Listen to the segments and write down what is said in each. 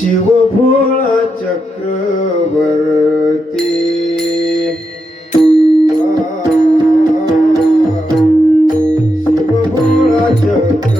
शिव भोळा चक्रवर्ती शिव भोळा चक्रवर्ती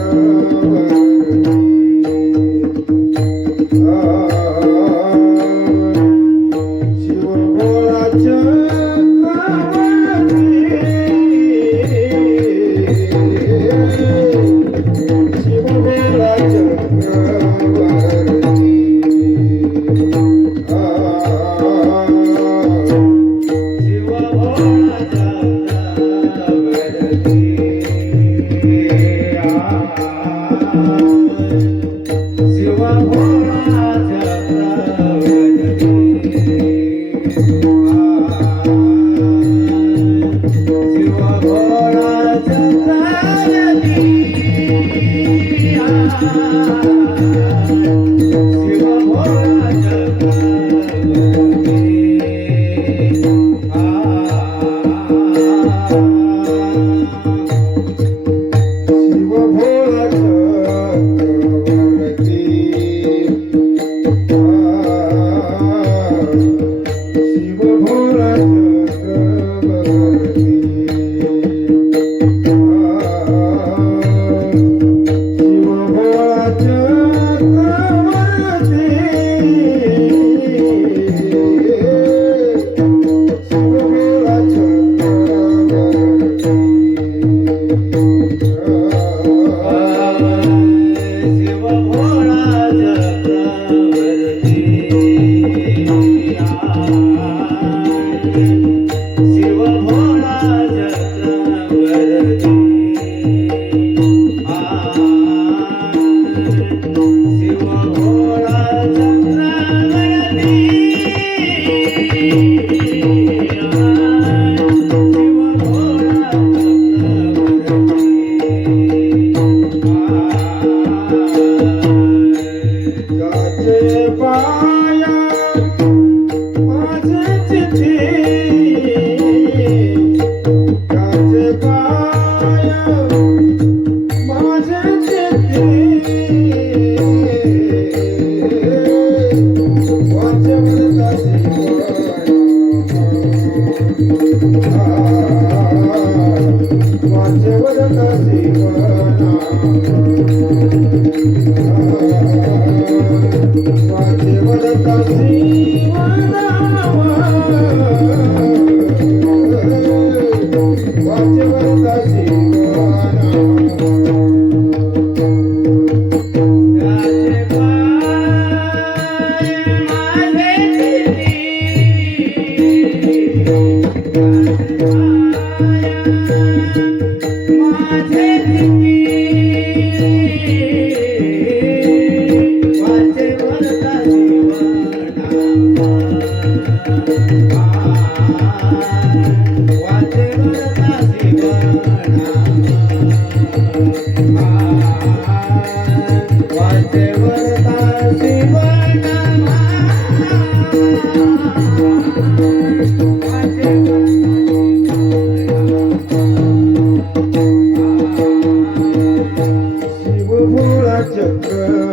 शिव भोळा चक्रवर्ती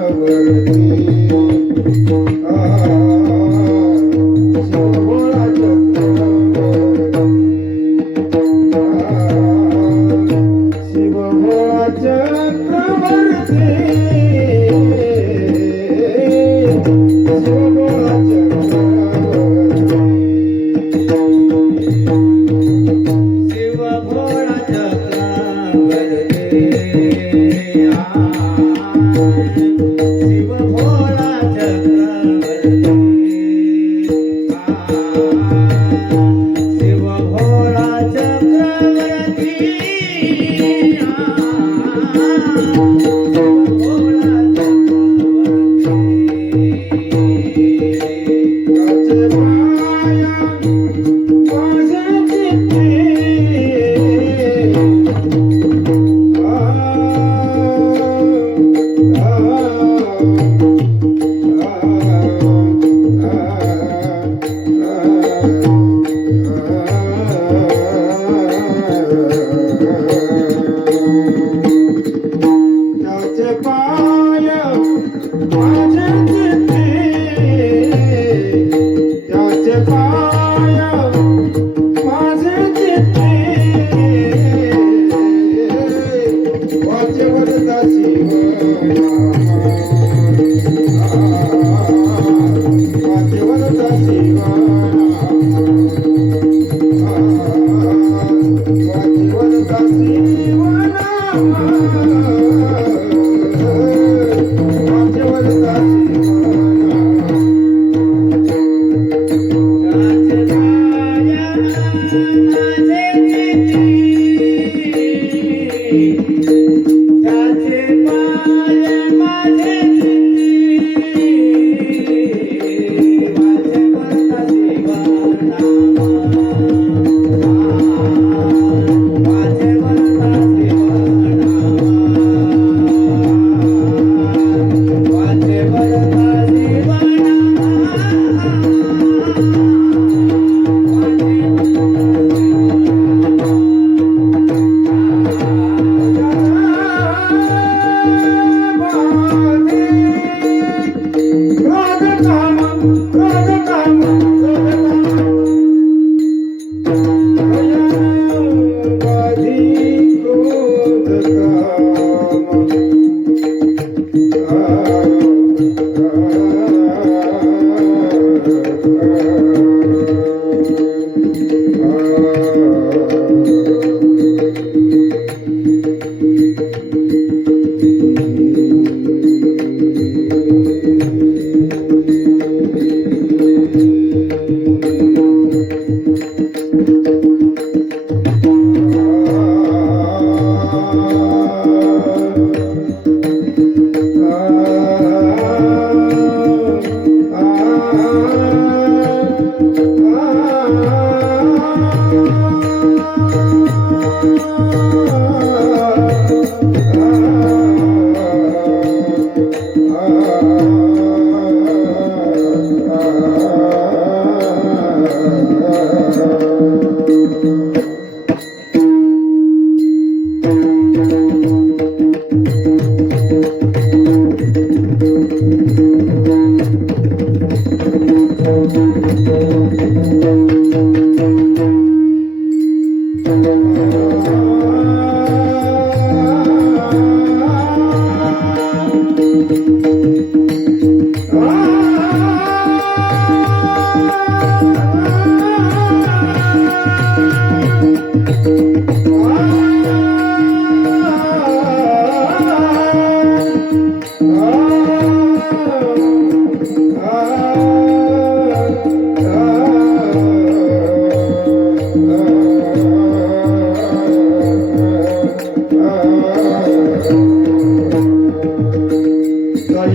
शिव भोळा चक्रवर्ती त्याचे पाय माझे चित्ती वाचे वरता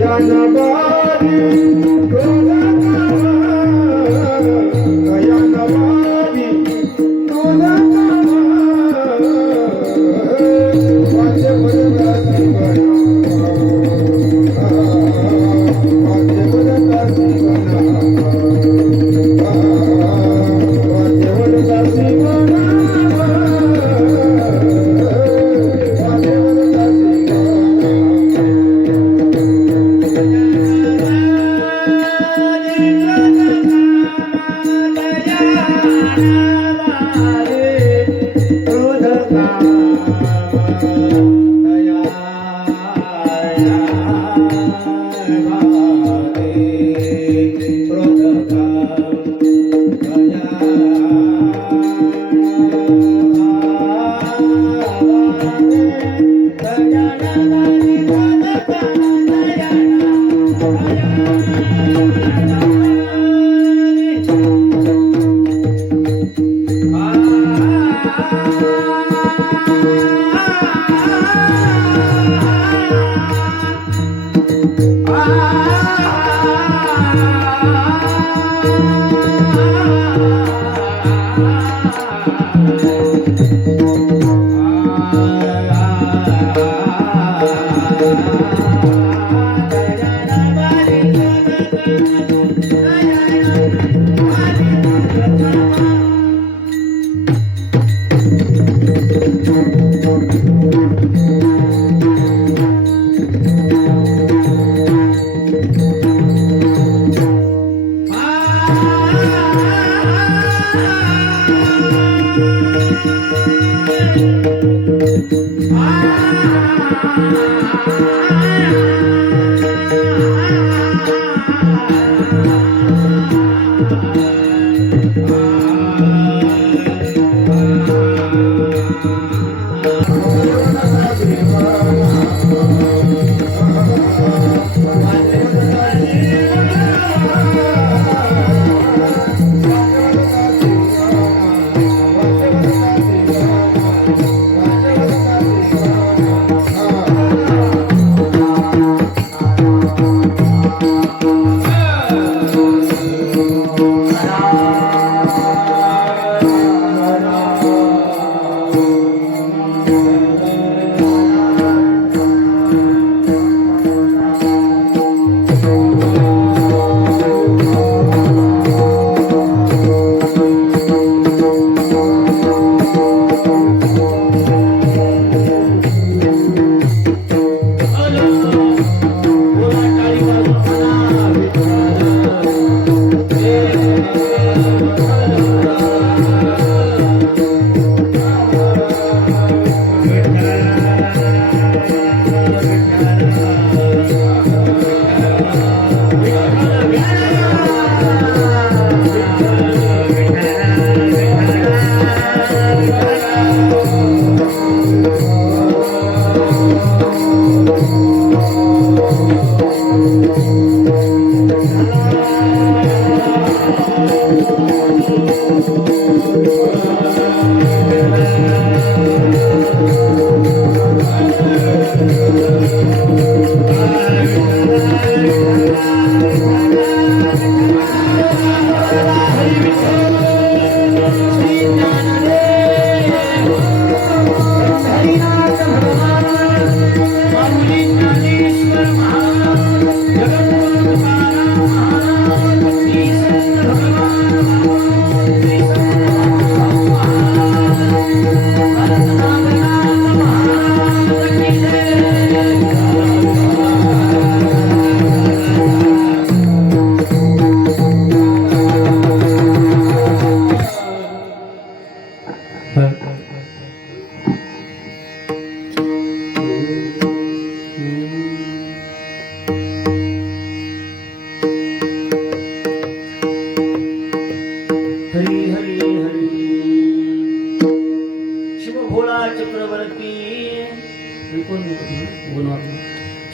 शिवनामा वाचे वरता शिवनामा वाचे वरता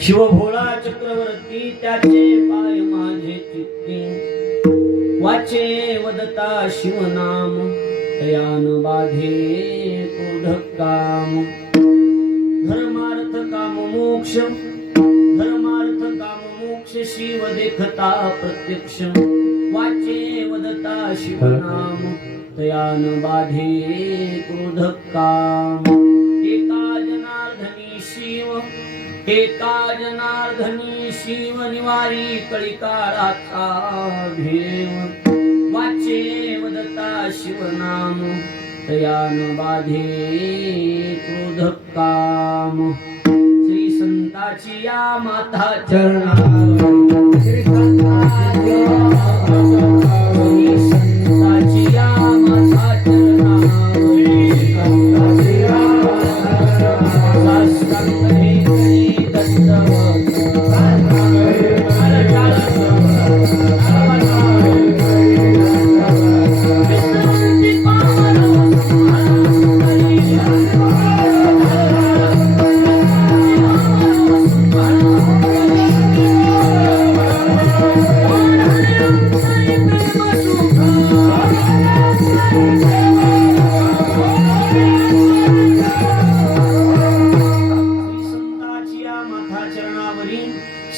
शिव भोळा चक्रवर्ती त्याचे पाय माझे चित्ती वाचे वदता शिवनाम तयान बाधे क्रोध काम धर्मार्थ काम मोक्ष धर्मार्थ काम मोक्ष शिव देखता प्रत्यक्ष वाचे वदता शिवनाम तयान बाधे क्रोध काम एका जनार्दनी शिव निवारी कळिकाराचा भेव वाचे वदता शिवनाम तयान बाधे क्रोध काम श्री संताची या माता चरणावर श्री संताची या माता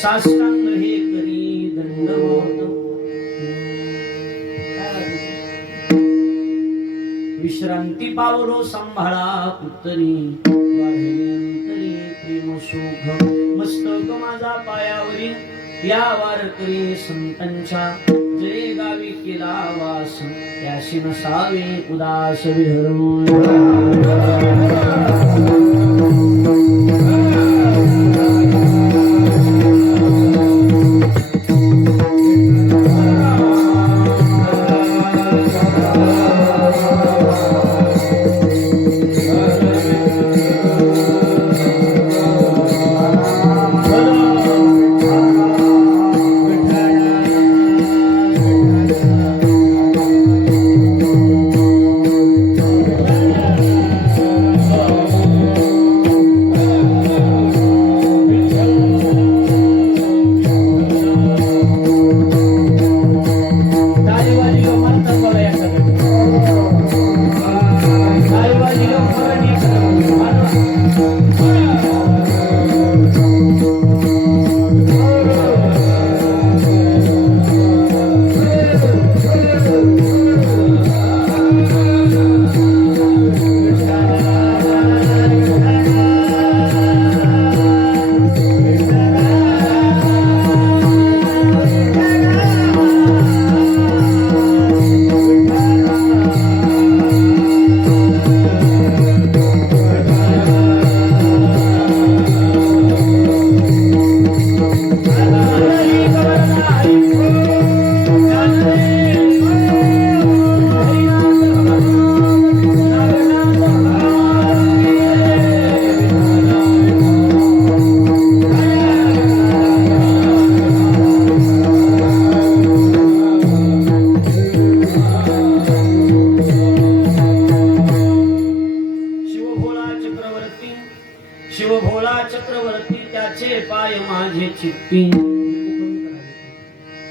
साष्टांग हे करी दंडवत विश्रांती पावलो सांभाळा पुतरी वाढलेंतरी प्रेम सुख मस्तक माझा पायावरी या वारकरी संतांच्या जय गावी केला वास त्याशी नसावे उदास विहरण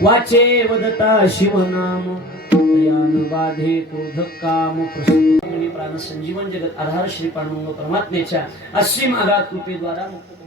वाचे वदता शिवनाम तयान बाधे क्रोध काम प्रसन्न प्राण संजीवन जगत आधार श्री पांडुरंग परमात्म्याच्या असीम आघात कृपेद्वारा मुक्त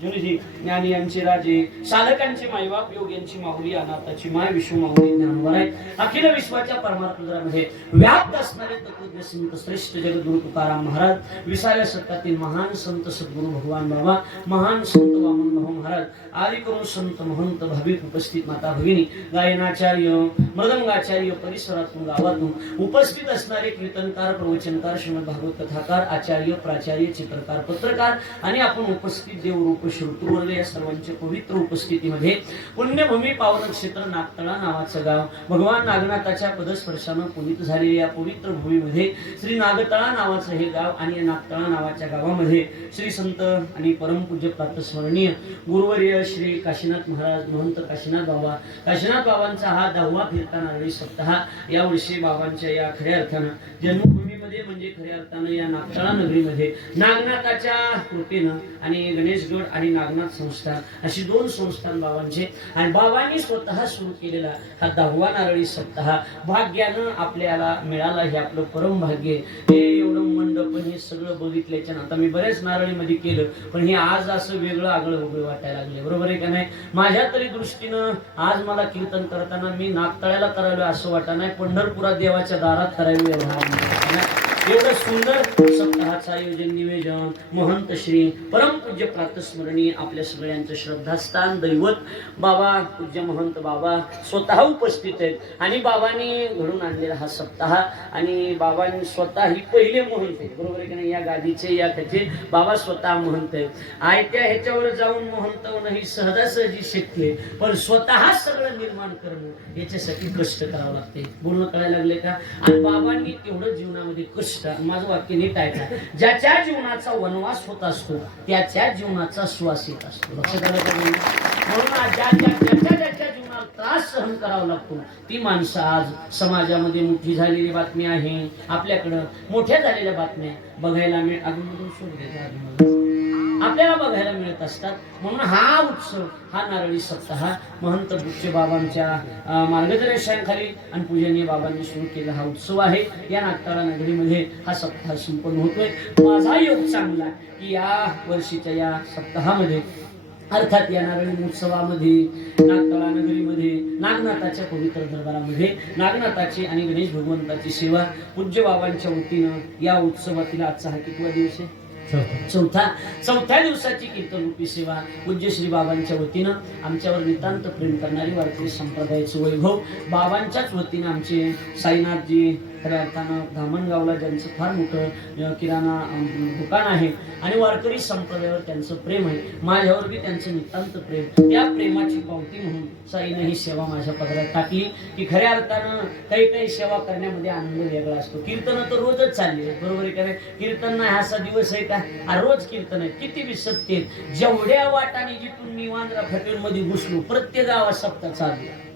जुनीजी ज्ञानी यांचे राजे साधकांचे मायबाप योग यांची माऊली अनाथाची माय विश्व माऊली ज्ञानवराय अखिल विश्वाच्या परमार्थामध्ये व्याप्त असणारे तत्वज्ञ संत श्रेष्ठ जगद्गुरु तुकाराम महाराज विसाव्या शतकातील महान संत सद्गुरु भगवान बाबा महान संत वामन भाऊ महाराज आदि करून संत महंत भाविक उपस्थित माता भगिनी गायनाचार्य मृदंगाचार्य परिसरातून गावातून उपस्थित असणारे कीर्तनकार प्रवचनकार श्रीमद भागवत कथाकार आचार्य प्राचार्य चित्रकार पत्रकार आणि आपण उपस्थित देवरूप श्रोतृवर्ग या सर्वांच्या पवित्र उपस्थितीमध्ये पुण्यभूमी पावन क्षेत्र नागतळा नावाचं गाव भगवान नागनाथाच्या पदस्पर्शानं पुनीत झालेल्या या पवित्र भूमीमध्ये श्री नागतळा नावाचं हे गाव आणि या नागतळा नावाच्या गावामध्ये श्री संत आणि परमपूज्य प्रातस्मरणीय गुरुवर्य श्री काशीनाथ महाराज महंत काशीनाथ बाबांचा हा 10वा फिरता नारळी सप्ताह या वर्षी बाबांच्या या खऱ्या अर्थानं जन्मभूमीमध्ये नगरीमध्ये म्हणजे खऱ्या अर्थानं या नागतळा नगरीमध्ये नागनाथाच्या कृपेनं आणि गणेशगड आणि नागनाथ संस्थान अशी दोन संस्थान बाबांचे आणि बाबांनी स्वतः सुरू केलेला हा 10वा नारळी सप्ताह भाग्यानं आपल्याला मिळाला हे आपलं परम भाग्य. हे एवढं मंडप हे सगळं बघितल्याच्या आता मी बऱ्याच नारळीमध्ये केलं पण हे आज असं वेगळं आगळं वेगळं वाटायला लागले. बरोबर आहे का नाही? माझ्या तरी दृष्टीनं आज मला कीर्तन करताना मी नागतळ्याला करायला असं वाटत नाही, पंढरपुरात देवाच्या दारात करायला एवढं सुंदर सप्ताहाचं आयोजन निवेदन महंत श्री परमपूज्य प्रातस्मरणीय आपल्या सगळ्यांचं श्रद्धास्थान दैवत बाबा पूज्य महंत बाबा स्वतः उपस्थित आहेत आणि बाबांनी घडून आणलेला हा सप्ताह आणि बाबांनी स्वतः ही पहिले महंत आहेत. बरोबर आहे की नाही? या गादीचे या त्याचे बाबा स्वतः महंत आहेत. आयत्या ह्याच्यावर जाऊन महंत होणं ही सहजासहजी शक्य आहे पण स्वतः सगळं निर्माण करणं याच्यासाठी कष्ट करावं लागते. बोलणं कळायला लागले का? आणि बाबांनी तेवढं जीवनामध्ये कष्ट माझं वाक्य नीट आहे का? ज्याच्या जीवनाचा वनवास होत असतो त्याच्या जीवनाचा श्वास येत असतो. लक्षात आलं का? म्हणून ज्याच्या जीवनाला त्रास सहन करावा लागतो ती माणसं आज समाजामध्ये मोठी झालेली बातमी आहे. आपल्याकडं मोठ्या झालेल्या बातम्या बघायला आपल्याला बघायला मिळत असतात. म्हणून हा उत्सव हा नारळी सप्ताह महंत पूज्य बाबांच्या मार्गदर्शनाखाली आणि पूजनीय बाबांनी सुरू केला हा उत्सव आहे. या नागतळा नगरीमध्ये हा सप्ताह संपन्न होतोय. माझा योग चांगला की या वर्षीच्या या सप्ताहामध्ये अर्थात या नारळी उत्सवामध्ये नागतळा नगरीमध्ये नागनाथाच्या पवित्र दरबारामध्ये नागनाथाची आणि गणेश भगवंताची सेवा पूज्य बाबांच्या वतीनं या उत्सवातील आजचा हा कितवा दिवस आहे? चौथ्या दिवसाची कीर्तन रूपी सेवा पूज्य श्री बाबांच्या वतीनं आमच्यावर नितांत प्रेम करणारी वारकरी संप्रदायाचं वैभव बाबांच्याच वतीनं आमचे साईनाथजी खऱ्या अर्थानं धामणगावला ज्यांचं फार मोठं किराणा दुकान आहे आणि वारकरी संप्रदायावर त्यांचं प्रेम आहे. माझ्यावर बी त्यांचं नितांत प्रेम. त्या प्रेमाची पावती म्हणून साईनं ही सेवा माझ्या पदरात टाकली की खऱ्या अर्थानं काही सेवा करण्यामध्ये आनंद वेगळा असतो. कीर्तन तर रोजच चालली आहे. बरोबर आहे का नाही? कीर्तन नाही असा दिवस आहे का? रोज कीर्तन आहे. किती बी सत्य आहेत. जेवढ्या वाटाने जिथून मी वांद्रा हॉटेलमध्ये घुसलो प्रत्येक गावात सप्ताह चालू आहे.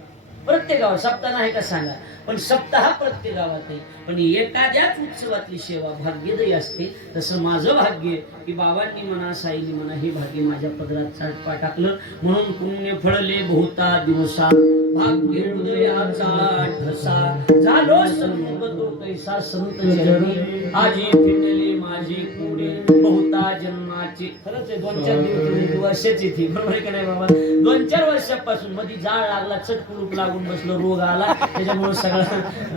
प्रत्येक गावात सप्ताह नाही का सांगा? पण सप्ताह प्रत्येक गावात आहे. पण एखाद्याच उत्सवातली सेवा भाग्यदायी असते. तसं माझं भाग्य की बाबांनी म्हणा साईनी म्हणा हे भाग्य माझ्या पदरात चाटपा टाकलं. म्हणून पुण्य फळले बहुता दिवसा भाग्य हृदयाचा ठसा झालो संत तो कैसा संत जनी आजी फिटली माझी पुढे बहुता जन्माची. खरंच आहे 2-4 वर्षाची थी. बरोबर आहे का नाही बाबा? 2-4 वर्षापासून मध्ये जाळ लागला चटकुलूप लागून बसलो रोग आला त्याच्यामुळे सगळा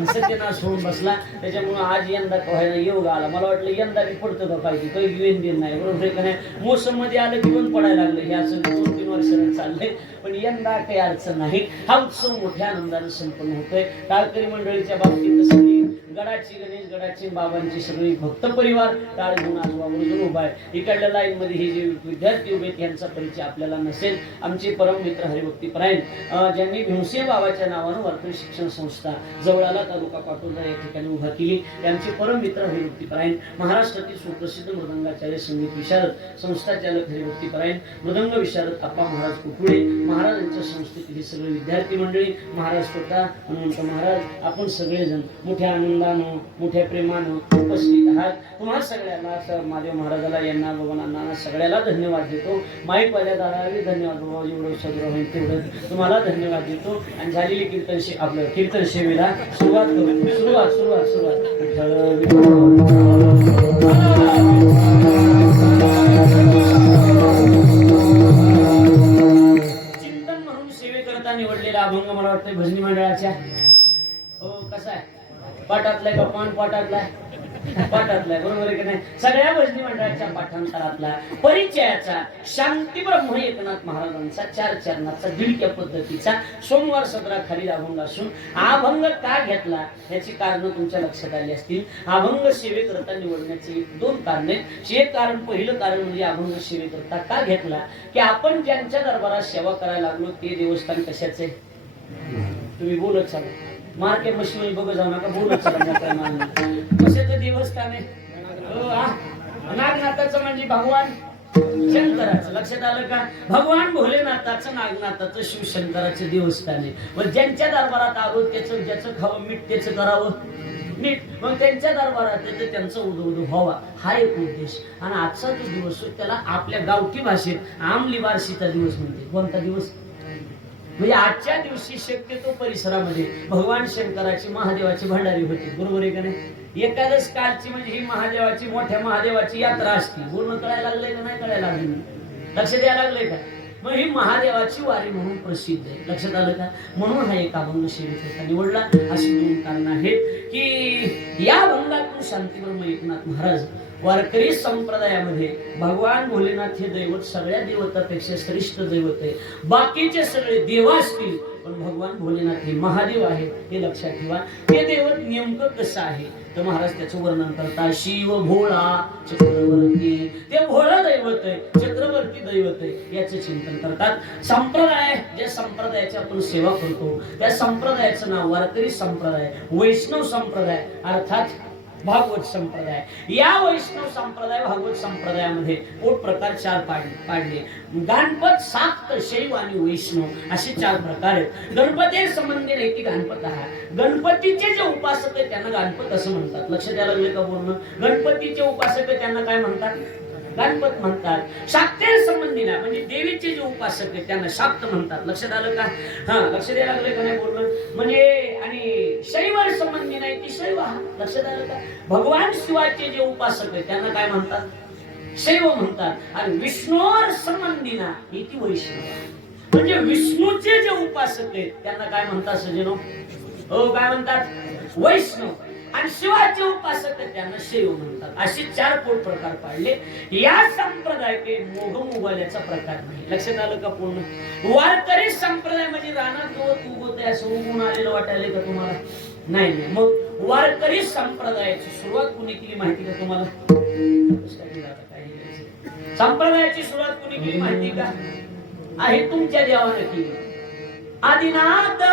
सत्यनाश होऊन बसला. त्याच्यामुळे आज यंदा व्हायला योग आला. मला वाटलं यंदा मी पडतो का पाहिजे काही घेऊन देण नाही. बरोबर आहे का नाही? मोसम मध्ये आलं की पण पडायला लागलं. हे असं 2-3 वर्षाने चाललंय पण यंदा काही अडचण नाही. हा उत्सव मोठ्या आनंदाने संपन्न होतोय. टाळकरी मंडळीच्या बाबतीत सगळी गडाची गणेश गडाची बाबांची सगळी भक्त परिवार टाळ घेऊन आजूबाजूला उभा आहे. इकडल्या लाईन मध्ये हे जे विद्यार्थी उभे यांचा परिचय आपल्याला नसेल. आमचे परम मित्र हरिभक्ती परायण ज्यांनी भिवसे बाबाच्या नावानं वारकरी शिक्षण संस्था जवळाला तालुका पाटोदा या ठिकाणी उभा केली. त्यांचे परम मित्र हरिभक्ती परायण महाराष्ट्रातील सुप्रसिद्ध मृदंगाचार्य संगीत विशारद संस्थाचालक हरिभक्ती परायण मृदंग विशारद आप्पा महाराज कुटुळे महाराजांच्या संस्थेतील ही सगळे विद्यार्थी मंडळी महाराज स्वतः हनुमंत महाराज आपण सगळेजण मोठ्या आनंदानं मोठ्या प्रेमानं उपस्थित आहात. तुम्हा सगळ्यांना महादेव महाराजाला यांना बाबांना सगळ्याला धन्यवाद देतो. माईक वाल्या दारालाही धन्यवाद बाबा. जेवढं सदर होईल तेवढं तुम्हाला धन्यवाद देतो. आणि झालेली आपलं कीर्तन सेवेला सुरुवात करू. सुरुवात चिंतन म्हणून सेवेकरता निवडलेला अभंग मला वाटतं भजनी मंडळाच्या हो कसा आहे पाठातलाय का पान पाठातलाय बरोबर आहे की नाही? सगळ्या भजनी मंडळाच्या पाठांतरातला परिचयाचा शांती ब्रह्म एकनाथ महाराजांचा 4 चरणाचा दिलक्या पद्धतीचा सोमवार सदरा खाली अभंग असून अभंग का घेतला याची कारण तुमच्या लक्षात आली असतील. अभंग सेवेकरता निवडण्याचे 2 कारण आहेत. एक कारण पहिलं कारण म्हणजे अभंग सेवेकरता का घेतला की आपण ज्यांच्या दरबारात सेवा करायला लागलो ते देवस्थान कशाच आहे? तुम्ही बोलत चालू मार्के मशीन बघ जाऊ नका बोलत चालू कशाचं देवस्थान आहे? नागनाथाचं म्हणजे भगवान शंकराचं. लक्षात आलं का? भगवान भोलेनाथाचं नागनाथाचं शिवशंकराचं देवस्थान आहे. मग ज्यांच्या दरबारात आलो त्याचं ज्याचं खावं मीठ त्याचं करावं नीट मग त्यांच्या दरबारात तर त्यांचं उदो व्हावा हा एक उद्देश. आणि आजचा जो दिवस आहे त्याला आपल्या गावठी भाषेत आमली बारशीचा दिवस म्हणते. कोणता दिवस म्हणजे आजच्या दिवशी शक्यतो परिसरामध्ये भगवान शंकराची महादेवाची भंडारी होती. बरोबर आहे का नाही? एकादश कालची म्हणजे ही महादेवाची मोठ्या महादेवाची यात्रा असते. बोलणं कळायला लागलंय का नाही कळायला लागलं? लक्ष द्यायला लागलंय का? मग ही महादेवाची वारी म्हणून प्रसिद्ध आहे. लक्षात आलं का? म्हणून हा एक अभंग सेवेचा निवडला. अशी 2 कारण आहेत की या भंगातून शांतीब्रह्म एकनाथ महाराज वारकरी संप्रदायामध्ये भगवान भोलेनाथ हे दैवत सगळ्या देवतापेक्षा श्रेष्ठ दैवत आहे. बाकीचे सगळे देव असतील पण भगवान भोलेनाथ हे महादेव आहेत हे लक्षात ठेवा. ते दैवत नेमकं कसं आहे तर महाराज त्याचं वर्णन करतात. शिव भोळा चक्रवर्ती, ते भोळा दैवत आहे, चक्रवर्ती दैवत आहे याचं चिंतन करतात. संप्रदाय, ज्या संप्रदायाची आपण सेवा करतो त्या संप्रदायाचं नाव वारकरी संप्रदाय, वैष्णव संप्रदाय अर्थात भागवत संप्रदाय. या वैष्णव संप्रदाय भागवत संप्रदायामध्ये पोट प्रकार 4 पाडले. गणपत, शाक्त, शैव आणि वैष्णव असे 4 प्रकार आहेत. गणपती संबंधी नाही की गणपत आहे. गणपतीचे जे उपासक आहेत त्यांना गणपत असं म्हणतात. लक्षात द्यायला लागले का बोलणं? गणपतीचे उपासक आहेत त्यांना काय म्हणतात? गणपत म्हणतात. शाक्तेय संबंधी ना म्हणजे देवीचे जे उपासक आहेत त्यांना शाक्त म्हणतात. लक्षात आलं का? हा, लक्ष द्यायला लागले का नाही बोलणं? म्हणजे आणि शैव संबंधी नाही ती शैव. लक्षात आलं का? भगवान शिवाचे जे उपासक आहेत त्यांना काय म्हणतात? शैव म्हणतात. आणि विष्णूवर संबंधी ना ती वैष्णव. म्हणजे विष्णूचे जे उपासक आहेत त्यांना काय म्हणतात सजनो? हो, काय म्हणतात? वैष्णव. आणि शिवाचे उपासक त्यांना शैव म्हणतात. असे 4 पोट प्रकार पाडले. या संप्रदाय काही मोह मोबाल्याचा प्रकार नाही. लक्षात आलं का पूर्ण? वारकरी संप्रदाय म्हणजे रानात गवत उगवते असं उगवून आलेलं वाटायला का तुम्हाला? नाही नाही. मग वारकरी संप्रदायाची सुरुवात कुणी केली माहिती का तुम्हाला? संप्रदायाची सुरुवात कुणी केली माहिती का? आहे तुमच्या देवाने केली. आदिनाथ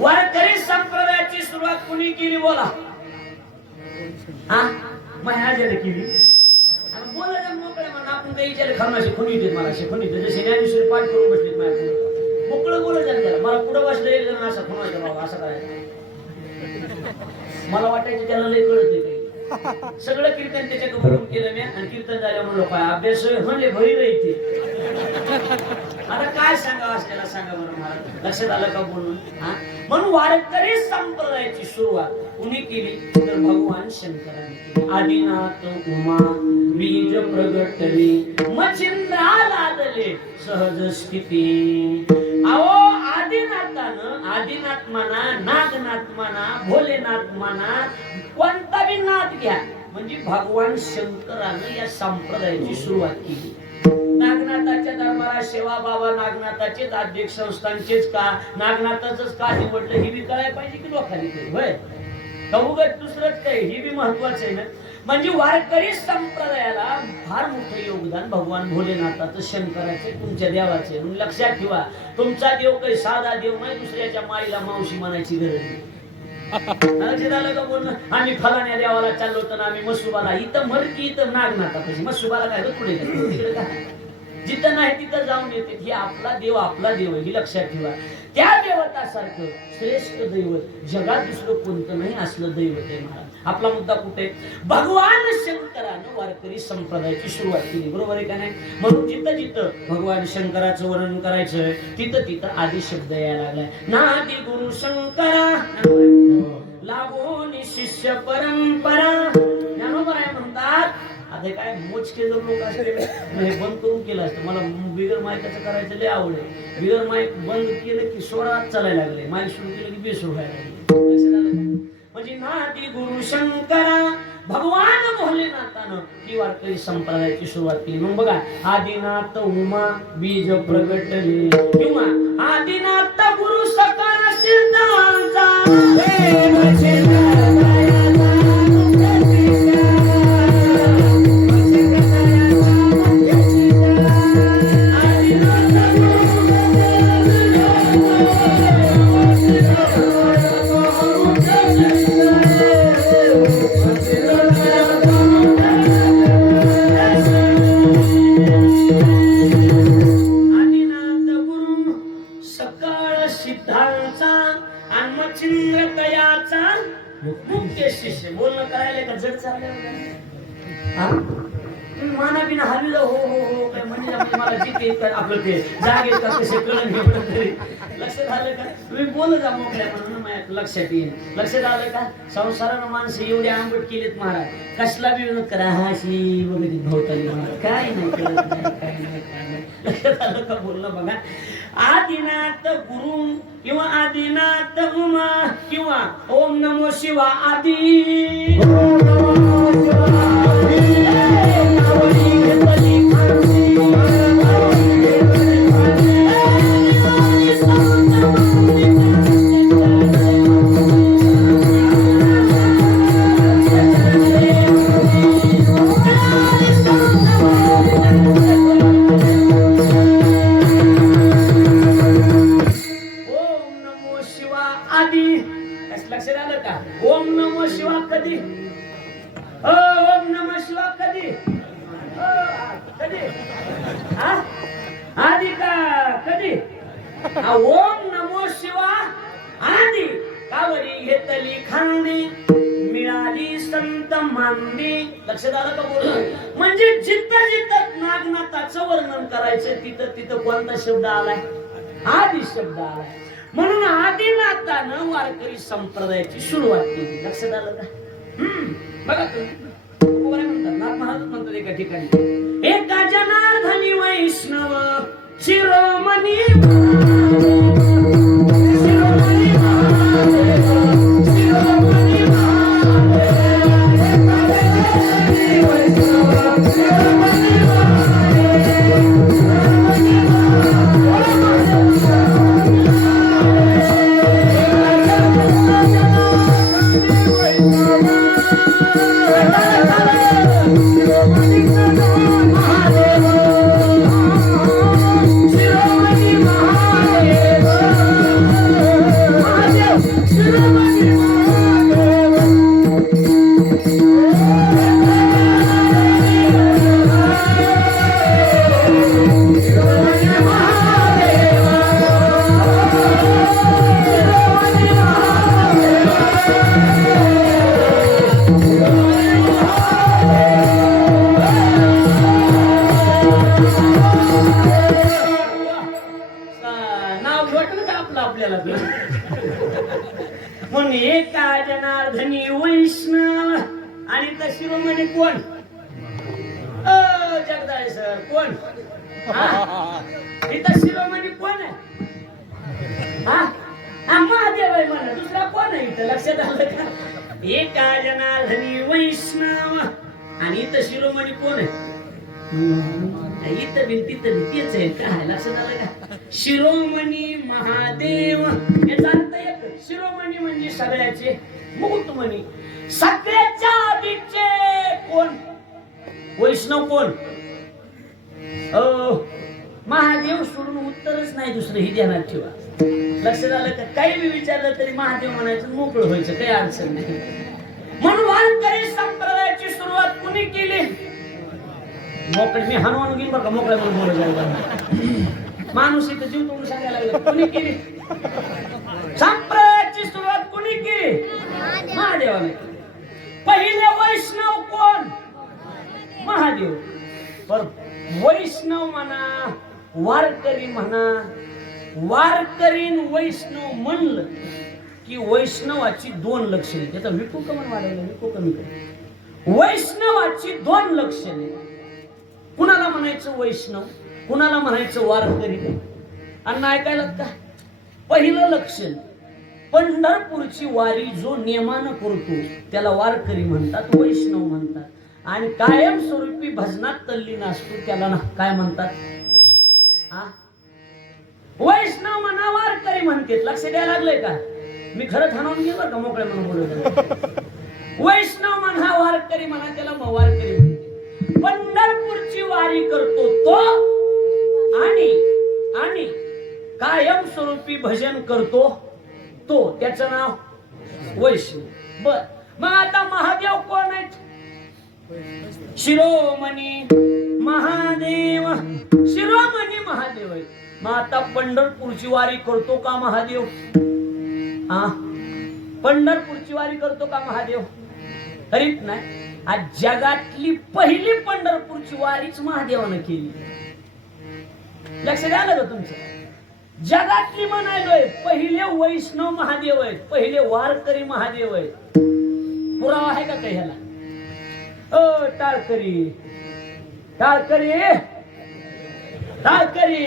वारकरी संप्रदायाची सुरुवात कुणी केली बोला? हा, महाराजाने केली. आणि बोलायला मोकळे म्हणा आपण काही विचारले खरमाशी खुनी देत मला असे खुनी देत जसे ज्ञानेश्वरी पाठ करून बसलेत माझ्या मोकळं बोलायचं त्याला. मला पुढं बसलं एक जण असं खुणायचं बाबा असं करायचं. मला वाटायचं त्याला लय कळत काही. सगळं कीर्तन त्याच्याकडून केलं मी आणि कीर्तन झालं म्हणलं काय अभ्यास म्हणले भैर इथे. आता काय सांगावं त्याला सांगा बरं महाराज. लक्षात आलं का बोलून? म्हणून वारकरी संप्रदायाची सुरुवात कुणी केली तर भगवान शंकरांनी केली. आदिनाथ उमा बीज प्रगटली मच्छिंद्रा लादले सहज स्थिती. अहो आदिनाथानं, आदिनाथ म्हणा, नागनाथ म्हणा, भोलेनाथ म्हणा, कोणता बी नाथ घ्या म्हणजे भगवान शंकरानं या संप्रदायाची सुरुवात केली. नागनाथाच्या दरबारात सेवा बाबा नागनाथाचेच अध्यक्ष संस्थांचेच का, नागनाथाचंच का निवडलं हे बी कळायला पाहिजे की लोकांनी ते होय का उगाच दुसरंच काय हे बी महत्वाचं आहे ना. म्हणजे वारकरी संप्रदायाला फार मोठं योगदान भगवान भोलेनाथाचं शंकराचे तुमच्या देवाचे. म्हणून लक्षात ठेवा तुमचा देव काही साधा देव नाही, दुसऱ्याच्या माईला मावशी म्हणायची गरज नाही. का बोलणं आम्ही फलाण्या देवाला चाललो तर आम्ही मसुबाला इथं मरकी इथं नागनाथापाशी मसुबाला काय पुढे तिकडे काय जिथं नाही तिथं जाऊन येते. ही आपला देव आहे ही लक्षात ठेवा. त्या देवतासारखं श्रेष्ठ दैवत जगात दुसरं कोणतं नाही असलं दैवत आहे महाराज. आपला मुद्दा कुठे? भगवान शंकरानं वारकरी संप्रदायाची सुरुवात केली, बरोबर आहे का नाही? म्हणून जिथं जिथं भगवान शंकराचं वर्णन करायचं तिथं तिथं आदि शब्द यायला लागलाय. नादी गुरु शंकरा लागोनी शिष्य परंपरा. ज्ञानोबराय म्हणतात आता काय मोजके जर लोक असले हे बंद करून केलं असतं. मला बिगर मायकाचं करायचं लय आवड आहे. बिगर माईक बंद केलं की सोळा चालायला लागले, माईक सुरू केलं की बेसूर व्हायला लागले. म्हणजे नादी गुरु शंकरा भगवान भोलेनाथानं ही वारकरी संप्रदायाची सुरुवात केली. मग बघा, आदिनाथ उमा बीज प्रगटले किंवा आदिनाथ गुरु सकाळ सिद्धांचा मुख्य शिष्य. बोलणं करायला का जड चाललंय? माना बिना हल्लं हो हो हो काय म्हणजे मला जिथे आपलं ते जागेत का कसे कळण तरी लक्षात आलं का? तुम्ही बोलत जा मोकळ्या म्हणून माझ्या लक्षात येईल. लक्षात आलं का? संसारानं माणसं एवढे आंबट केलेत महाराज. कसला बी विनोद करा हाशी वगैरे भोवताली महाराज काय नाही कळत नाही काय नाही. लक्षात आलं का? बोलणं बघा. आदिनाथ गुरु किंवा आदिनाथ उमा किंवा ओम नमो शिवा आदी. लक्षात आलं का? ओम नमो शिवा कधी? ओम नमो शिवा कधी? कधी? आधी का कधी? ओम नमो शिवा आधी कावरी घेतली खांदी मिळाली संत मांदी. लक्षात आलं का? बोल म्हणजे जिथं जिथं नागनाथाचं वर्णन करायचं तिथं तिथं कोणता शब्द आलाय? आदी शब्द आलाय. म्हणून आदिनाथानं वारकरी संप्रदायाची सुरुवात केली. लक्षात आलं का? बघा तुम्ही म्हणतात नाथ महाराज म्हणतात एका ठिकाणी एका जनार्दनी वैष्णव शिरोमणी म्हणून एका जनार्दनी वैष्णव. आणि तर शिरोमणी कोण? जगदाळे सर कोण? इथं शिरोमणी कोण आहे? महादेव आहे म्हणा, दुसरा कोण आहे इथं? लक्षात आलं का? एका जनार्दनी वैष्णव आणि इथं शिरोमणी कोण आहे? इथं भिंती तेच आहे. काय लक्षात आलं का? शिरोमणी महादेव. याचा अर्थ एक, शिरोमणी म्हणजे सगळ्याचे मुकुटमणी, सगळ्याच्या आधीचे कोण? वैष्णव कोण? महादेव सोडून उत्तरच नाही दुसरं, ही ध्यानात ठेवा. लक्षात आलं का? काही बी विचारलं तरी महादेव म्हणायचं, मोकळं व्हायचं, काही अडचण नाही. म्हणून वारकरी संप्रदायाची सुरुवात कुणी केली? मोकळे मी हनुमान घेईन बरं का मोकळ्या म्हणून बोलत जाईल माणूस इथं जीव तोडून सांगायला लागला कोणी केली संप्रदायाची सुरुवात कोणी केली महादेवाने पहिले वैष्णव कोण महादेव पर वैष्णव म्हणा वारकरी म्हणा वारकरीन वैष्णव म्हणलं की वैष्णवाची 2 लक्षणे त्याचा विकू कमन वाढवलं विकू कमी कर वैष्णवाची 2 लक्षणे कुणाला म्हणायचं वैष्णव कुणाला म्हणायचं वारकरी आणि ऐकायला का पहिलं लक्षण पंढरपूरची वारी जो नियमानं करतो त्याला वारकरी म्हणतात वैष्णव म्हणतात आणि कायमस्वरूपी भजनात तल्लीन असतो त्याला ना काय म्हणतात हा वैष्णव म्हणा वारकरी म्हणतात लक्ष द्यायला लागलंय का मी खरं ठाणून घेऊ बरं का मोकळ्या म्हणून बोलत वैष्णव म्हणा वारकरी म्हणा त्याला मग वारकरी म्हणते पंढरपूरची वारी करतो तो आणि कायमस्वरूपी भजन करतो तो त्याचं नाव वैष्णव बर मग आता महादेव कोण आहेत शिरोमणी महादेव शिरोमणी महादेव आहे मग आता पंढरपूरची वारी करतो का महादेव हा पंढरपूरची वारी करतो का महादेव करीत नाही आज जगातली पहिली पंढरपूरची वारीच महादेवानं केली लक्ष द्यायला का तुमचं जगातली म्हणालोय पहिले वैष्णव महादेव आहेत पहिले वारकरी महादेव आहेत पुरावा आहे का काही ह्याला टाळकरी टाळकरी टाळकरी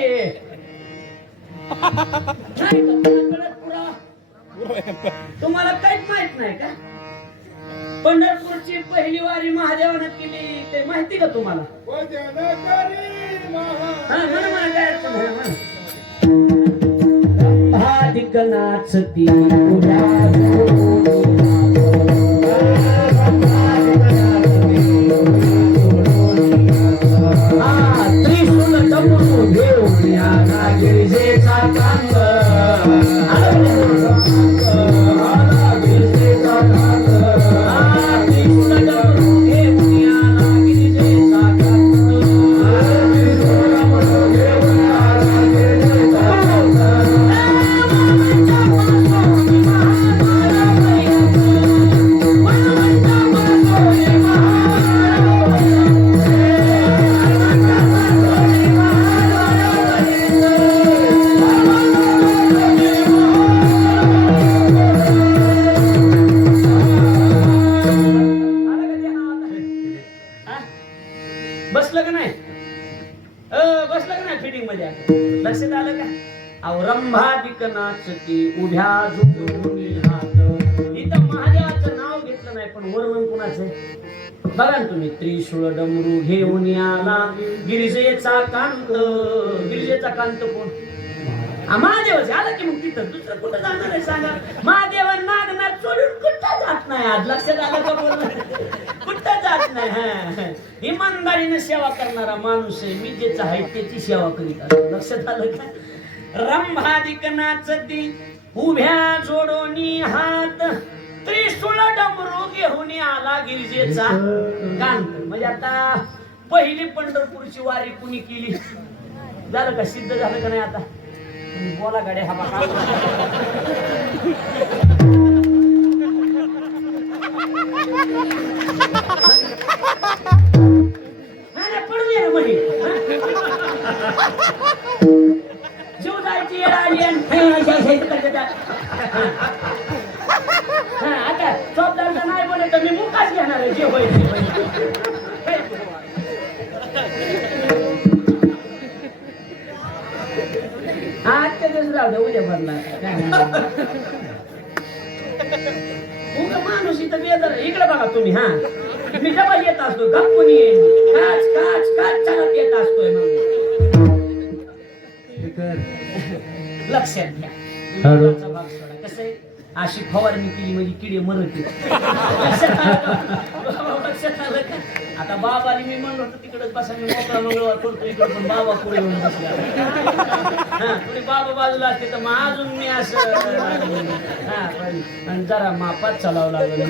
पुरावा तुम्हाला काहीच माहित नाही का पंढरपूरची पहिली वारी महादेवानं केली ते माहिती का तुम्हाला मला काय अडचण आहे, म्हणा. ब्रह्मादिक नाचती त्रिशूल डमरू घेऊन आला गिरिजेचा कांग बसलं का नाही फिटिंग मध्ये लक्षात आलं का औरंभादिक नाचती उभ्या झुकून हात इथं महादेवाचं नाव घेतलं नाही पण वर्णन कुणाचं बघा ना तुम्ही त्रिशूळ डमरू घेऊन आला गिरिजेचा कांत कोण महादेव झालं की मग तिथं दुसरं कुठं जाणार आहे सांगा महादेवा नागनाथ सोडून कुठं जात नाही आज लक्षात आलं का बोलणं कुठं जात नाही इमानदारीने सेवा करणारा माणूस आहे मी ज्याचा आहे त्याची सेवा करीत असतो लक्षात आलं का रंभादिक नाचती उभ्या जोडोनी हात त्रिशूळ डमरू घेऊन आला गिरिजेचा कांत म्हणजे आता पहिली पंढरपूरची वारी कुणी केली झालं का सिद्ध झालं का नाही आता बोला गाडे हा बघा पडू दे ना मही जीव जायची येड आली आता चौदारचा नाही बोले तर मी मुखाच घेणार आहे जे होईल आजच्या दिवस राहू दे उद्या भरला माणूस इथं बेजार इकडे बघा तुम्ही हा मी डबा येत असतो गप्पून काच काच काच चालत येत असतोय लक्षात घ्या भाग सोडा कसं आहे अशी फवारणी केली म्हणजे किडे मरत लक्षात आलं का आता बाबाने मी म्हणलो होतो तिकडच बसा मी मोकळा मंगळवार करतो इकडे पण बाबा पुढे येऊन बसला हा पुढे बाबा बाजूला असते तर मग अजून मी असं हा आणि जरा मापात चालावं लागलं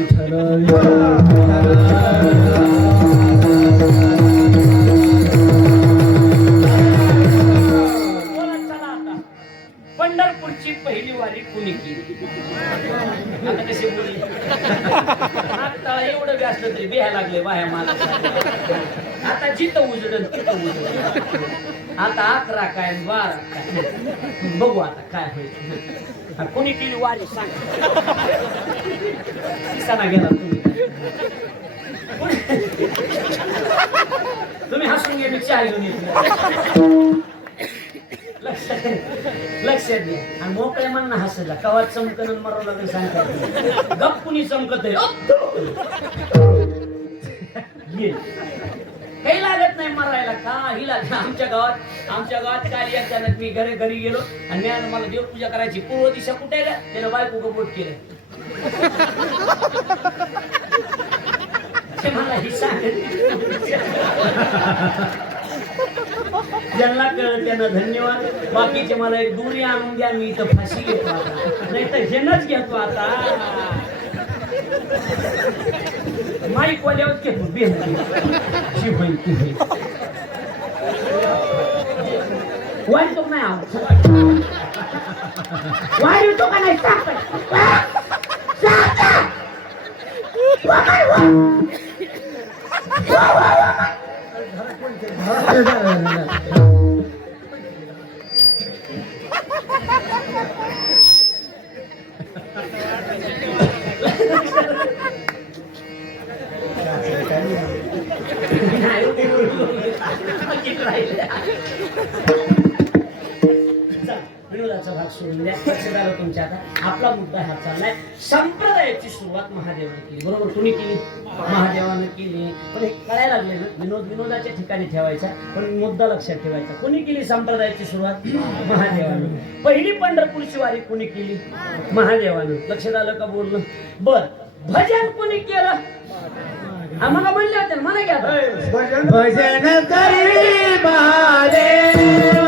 कुठं बी असलं तरी बिहा लागले बाया मला आता जिथं उजडल तिथं उजडल आता 11 काय 12 काय बघू आता काय होईल कोणी केली वारी सांग सणा गेला तुम्ही हसून गेले चहा घेऊन येतो लक्षात घ्या आणि मोकळे म्हणणं हसायला कवा चमकन मरावं लागेल सांगता गप कुणी चमकत आहे काही लागत नाही मरायला काही लागत आमच्या गावात काय अचानक मी घरी गेलो आणि मला देवपूजा करायची पूर्व दिशा कुठे आहे का त्यानं बायको गबोट केलं मला ही ज्यांना कळलं त्यांना धन्यवाद बाकीचे मला एक दुरी आणून द्या मी इथं फाशी घेतो आता नाही तर हेनच घेतो आता माईक वाल्यावर घेतो बेहती होईल ती होईल वाईट तो नाही वाईट तो का नाही विनोदाचा भाग सोडून द्या तुमच्या आता आपला मुद्दा हा चाललाय संप्रदायाची सुरुवात महादेवाने केली बरोबर तुम्ही केली महादेवाने केली पण हे कळायला लागले ना विनोदाच्या ठिकाणी ठेवायचा पण मुद्दा लक्षात ठेवायचा कोणी केली संप्रदायाची सुरुवात महादेवाने पहिली पंढरपूरची वारी कोणी केली महादेवाने लक्षात आलं का बोलणं बर भजन कोणी केलं आम्हाला म्हणले होते मला घ्या भजन करी महादेव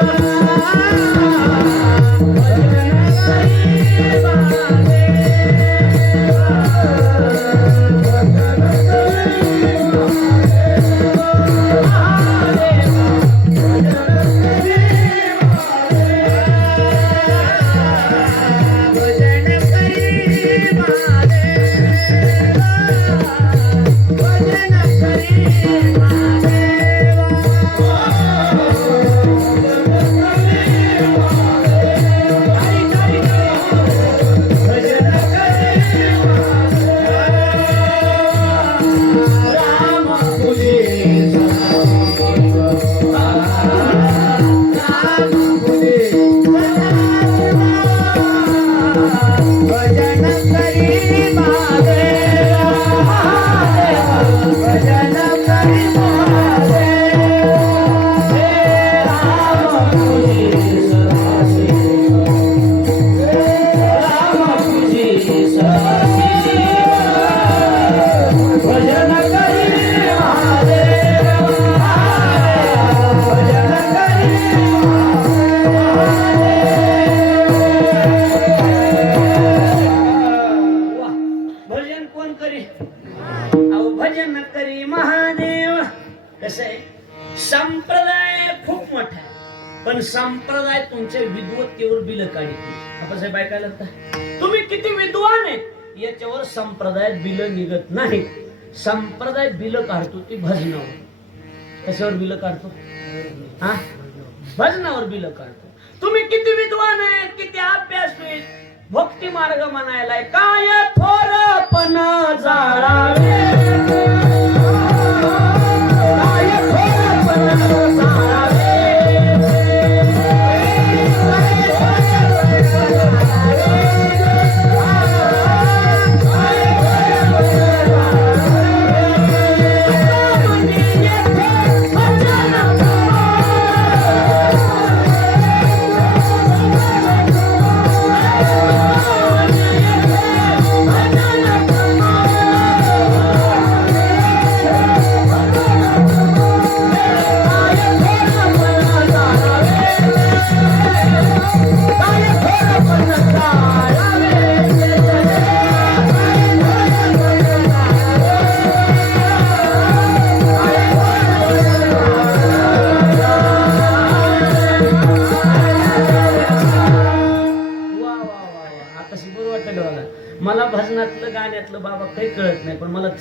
पण संप्रदाय तुमच्या विद्वत्तेवर बिल काढते आपण साहेब ऐकायला तुम्ही किती विद्वान आहेत याच्यावर संप्रदायात बिल निघत नाही संप्रदाय बिल काढतो ती भजनावर कशावर बिल काढतो हा भजनावर बिल काढतो तुम्ही किती विद्वान आहेत किती अभ्यासवीत भक्ती मार्ग म्हणायला काय थोरपण जाळावे काय थोरपण जाळावे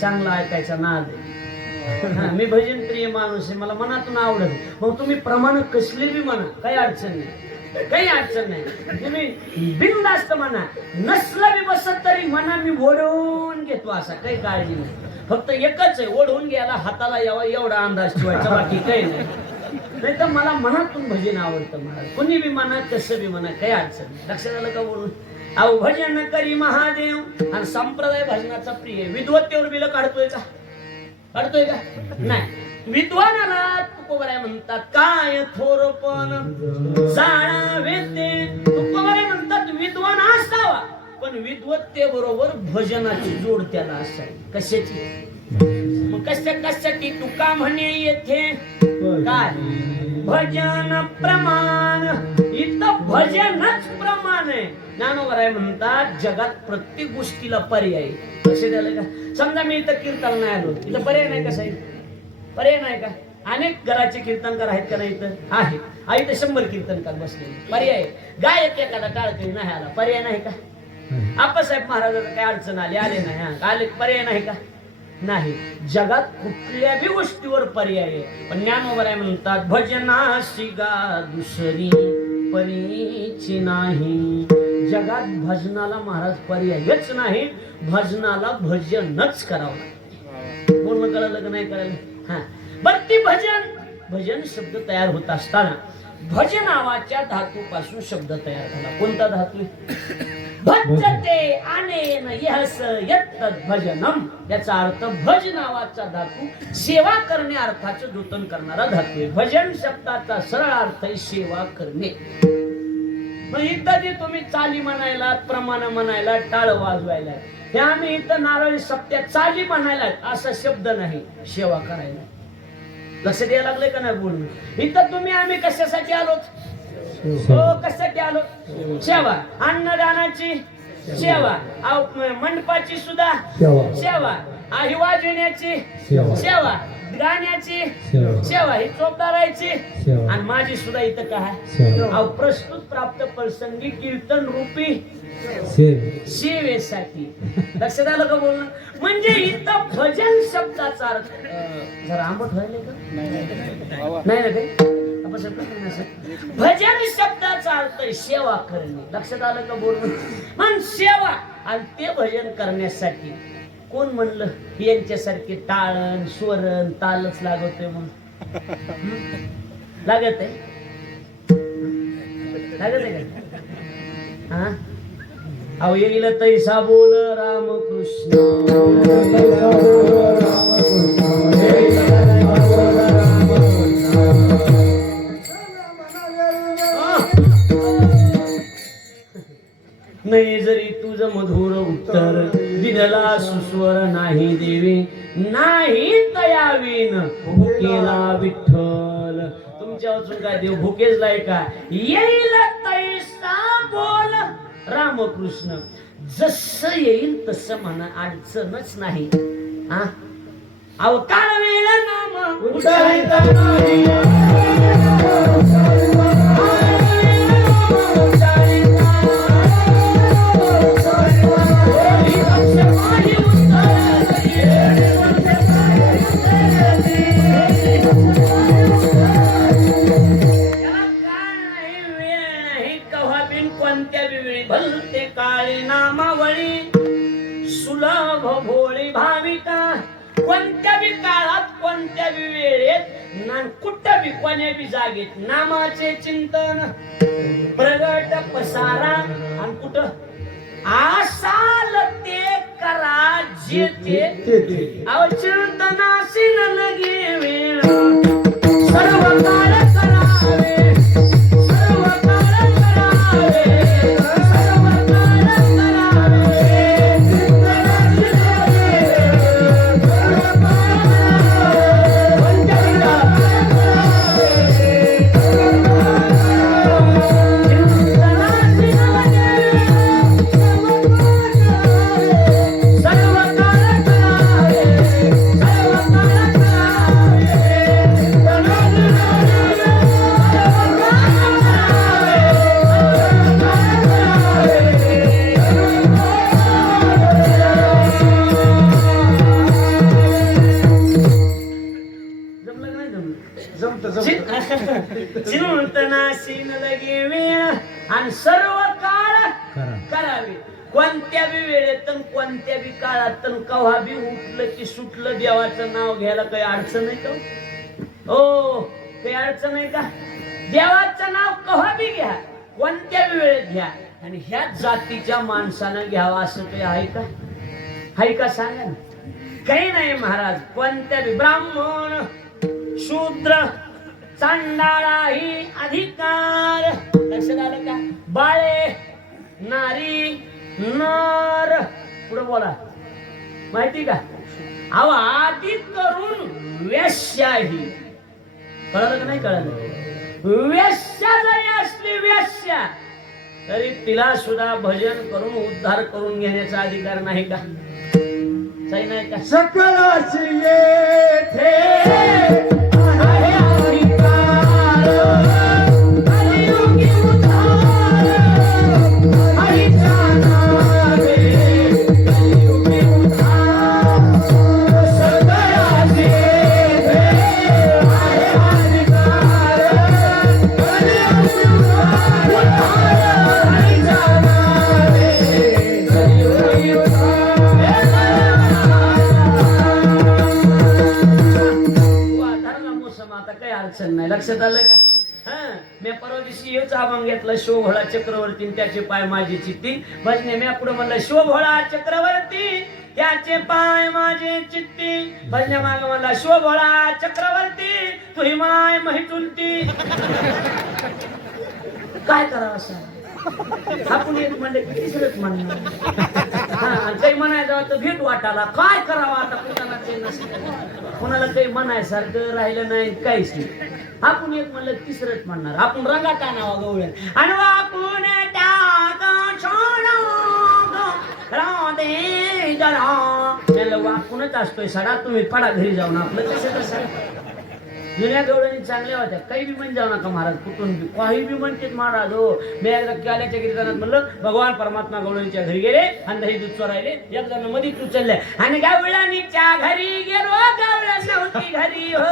चांगला ऐकायचा नाद आहे. हा, मी भजन प्रिय माणूस आहे, मला मनातून आवडत. मग तुम्ही प्रमाण कसले बी म्हणा, काही अडचण नाही, काही अडचण नाही. तुम्ही बिनधास्त म्हणा, नसलं बी बसत तरी म्हणा, मी ओढवून घेतो, असा काही काळजी नाही. फक्त एकच आहे, ओढवून घ्यायला हाताला यावा एवढा अंदाज ठेवायचा, बाकी काही नाही. नाही तर मला मनातून भजन आवडतं. मला कुणी बी म्हणा, कसं बी म्हणा, काही अडचण नाही. लक्षात आलं का बोलून? अहो भजन करी महादेव. आणि संप्रदाय भजनाचा प्रिय. विद्वत्तेवर बिल काढतोय का? काढतोय का? नाही. विद्वानाला तुकोबराय म्हणतात काय थोरपण जाणावे ते. तुकोबराय म्हणतात विद्वान असावा, पण विद्वत्ते बरोबर भजनाची जोड त्याला असावी. कशाची? मग कशासाठी तुका म्हणे येथे काय भजन प्रमाण. इथं भजनच प्रमाण आहे. ज्ञानोबराय म्हणतात जगात प्रत्येक गोष्टीला पर्याय. लक्ष द्यायला का? समजा मी इथं कीर्तन नाही आलो, इथं पर्याय नाही का साहेब? पर्याय नाही का? अनेक घराचे कीर्तनकार आहेत का नाही? इथं आहे. इथं 100 कीर्तनकार बसले, पर्याय. गायक एखादा टाळतोय, नाही आला, पर्याय नाही का? आप्पासाहेब महाराजांना काय अडचण आली? आले नाही, आले, पर्याय नाही का? नाही. जगात कुठल्या बी गोष्टीवर पर्याय आहे. पण ज्ञानोबराय म्हणतात भजनाशी गा दुसरी परीची नाही. जगात भजनाला महाराज पर्यायच नाही. भजनाला भजनच करावं लागतं. बोलणं कळलं का नाही कळलं? हा, बर ती भजन शब्द तयार होत असताना भज नावाच्या धातूपासून शब्द तयार झाला. कोणता धातू? भजते अनेन यहस यत्तद् भजनम. याचा अर्थ भज नावाचा धातू सेवा करणे अर्थाचं द्योतन करणारा धातू आहे. भजन शब्दाचा सरळ अर्थ आहे सेवा करणे. मग इथं जे तुम्ही चाली म्हणायला, प्रमाण म्हणायला, टाळ वाजवायला, हे आम्ही इथं नारळी सप्त्या चाली म्हणायला असा शब्द नाही, सेवा करायला. लक्ष द्यायला लागले का नाही बोलणं? इथं तुम्ही आम्ही कशासाठी आलोत? हो, कशासाठी आलो? सेवा. अन्नदानाची सेवा, मंडपाची सुद्धा सेवा, ही वाजविण्याची सेवा, गाण्याची सेवा, ही चोपदारायची, आणि माझी सुद्धा इथं काय प्रस्तुत प्राप्त प्रसंगी कीर्तन रूपी सेवेसाठी. लक्षात आलं का बोलणं? म्हणजे इथं भजन शब्दाचा अर्थ जरा आंबट व्हायला का? नाही ना ते भजन शब्दाचा अर्थ सेवा करणे. लक्षात आलं का बोलणं? मग सेवा आणि ते भजन करण्यासाठी कोण म्हणलं यांच्यासारखे टाळण स्वरण तालच लागतोय म्हणून? लागत आहे? लागत आहे का? हा, अहो येईल तैसा बोल रामकृष्ण. नाही जरी तुझं मधुर उत्तर दिनला सुस्वर नाही देवे, नाही तयावीन भुकेला विठ्ठल. तुमच्या वाचून काय देव भुकेचलाय का? येईल तैसा बोल रामकृष्ण. जसं येईल तसं म्हणा, अडचणच नाही. हा, अवकाळ वेळ नाम उठायचा नाही. भलते काळी नामावळी सुलभ भोळी भाविका. कोणत्या बी काळात, कोणत्या बी वेळेत, कुठं बी कोण्या बी जागेत नामाचे चिंतन प्रगट पसारा. आणि कुठं आसाल ते करा जे ते चिंतनाशी न लगे वेळ. सर्व काळ करावे, सर्व काळ करावे, सर्व चिंतनासीन लगे वेळ आणि सर्व काळ करावे. कोणत्या बी वेळेत कोणत्या बी काळात कव्हा बी उठलं की सुटलं देवाचं नाव घ्यायला काही अडचण नाही का हो? काही अडचण आहे का? देवाचं नाव कव्हा बी घ्या, कोणत्या बी वेळेत घ्या. आणि ह्याच जातीच्या माणसानं घ्यावा असं काही आहे का? आहे का सांगा ना. काही नाही महाराज. कोणत्या बी ब्राह्मण शूद्र चांडाळाही अधिकार. लक्षात आलं का? बाळे नारी नर पुढे बोला माहिती का? अहो आधी करून वेश्याही. कळलं का नाही कळलं? वेश्या जरी असली वेश्या तरी तिला सुद्धा भजन करून उद्धार करून घेण्याचा अधिकार नाही का? सही नाही का? सकलाची येथे आहे अधिकार, कलियुगी उद्धार हरीचा नावे, कलियुगी उद्धार. सकलाची येथे आहे अधिकार, कलियुगी उद्धार हरीचा नावे, कलियुगी आता काही अडचण नाही. लक्षात आलं का? मी परवा दिवशी हेच अभंग घेतलं. शोभळा चक्रवर्ती त्याचे पाय माझी चित्ती. भजने मी पुढे म्हणलं शोभळा चक्रवर्ती त्याचे पाय माझे चित्ती. भजने माग म्हणला शोभळा चक्रवर्ती तुही माय मही चुलती. काय करावं असं? आपण एक म्हणलं की तिसरंच म्हणणार. काही म्हणायचं तर भेट वाटाला. काय करावं आता? कुणाला काही नसतं, कुणाला काही म्हणायसारखं राहिलं नाही, काहीच नाही. आपण एक म्हणलं तिसरंच म्हणणार. आपण रंगात आणावा गवळ्या आणि आपण वाकूनच असतोय सडा. तुम्ही पडा घरी जाऊन आपलं कसं कसं. जुन्या गवळणी चांगल्या होत्या. काही बी म्हण जाऊ नका महाराज. कुठून बी काही बी म्हणते महाराज. हो मी एकदा केल्याच्या घरी जाणार म्हणलं भगवान परमात्मा गवळणीच्या घरी गेले आणि दही दूध चोरायले. एक जण मध्ये तू चालले आणि गवळणीच्या घरी गेलो गवळण नव्हती घरी. हो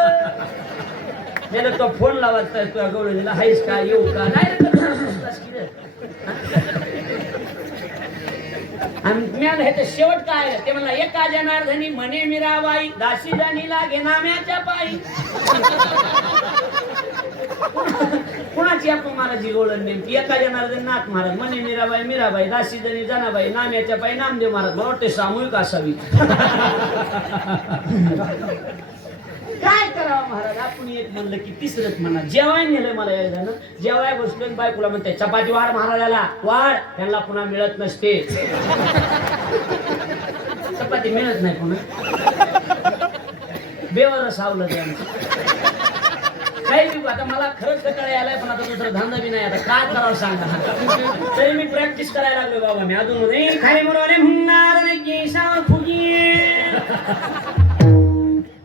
गेलं तो फोन लावायचा तुझ्या गवळणीला हायस का येऊ का नाही. आणि हे शेवट काय ते म्हणला एका जनार्दनी म्हणे मीराबाई दासी जाणीला घेनाम्याच्या पायी. कुणाची आपण महाराजी गवळण नेमकी? एका जनार्दनी नाथ महाराज म्हणे मीराबाई मीराबाई दासी जणी जनाबाई नाम्याच्या पायी नामदेव महाराज. बरोबर ते सामूहिक असावी. काय करावं महाराज? आपण एक म्हणलं की तिसरंच म्हणा. जेवाय नेलं मला यायला ना. जेवाय बसलो बायकोला म्हणते चपाती वाढ महाराजाला वाढ. त्यांना पुन्हा मिळत नसते. चपाती मिळत नाही पुन्हा. बेवर सावलं ते आमचं. काही आता मला खरंच कटाळा यायलाय पण आता दुसरा धंदा बी नाही. आता काय करावं सांगा. तरी मी प्रॅक्टिस करायला लागलो बाबा. मी अजून खाली म्हणणार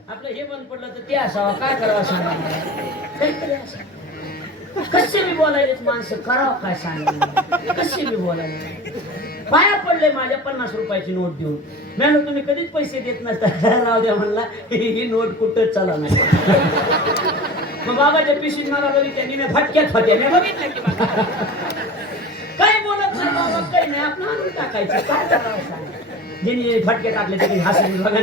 आपलं हे बंद पडलं तर ते असावं. काय करावं सांगा. काहीतरी असं कसे बी बोलायलेच माणसं. करावं काय सांगा. कसे बी बोलायला. पाया पडले माझ्या 50 रुपयाची नोट देऊन. मॅडम तुम्ही कधीच पैसे देत नसता. राव द्या म्हणला ही नोट कुठंच चाला नाही. मग बाबाच्या पिशीत मला बघितल्या मी फटक्यात होत्या. मी बघितलं की काही बोलत नाही बाबा. काही नाही आपण आणून टाकायचं. काय करावं सांगा. ज्यांनी फटके टाकले तरी हसून बघा.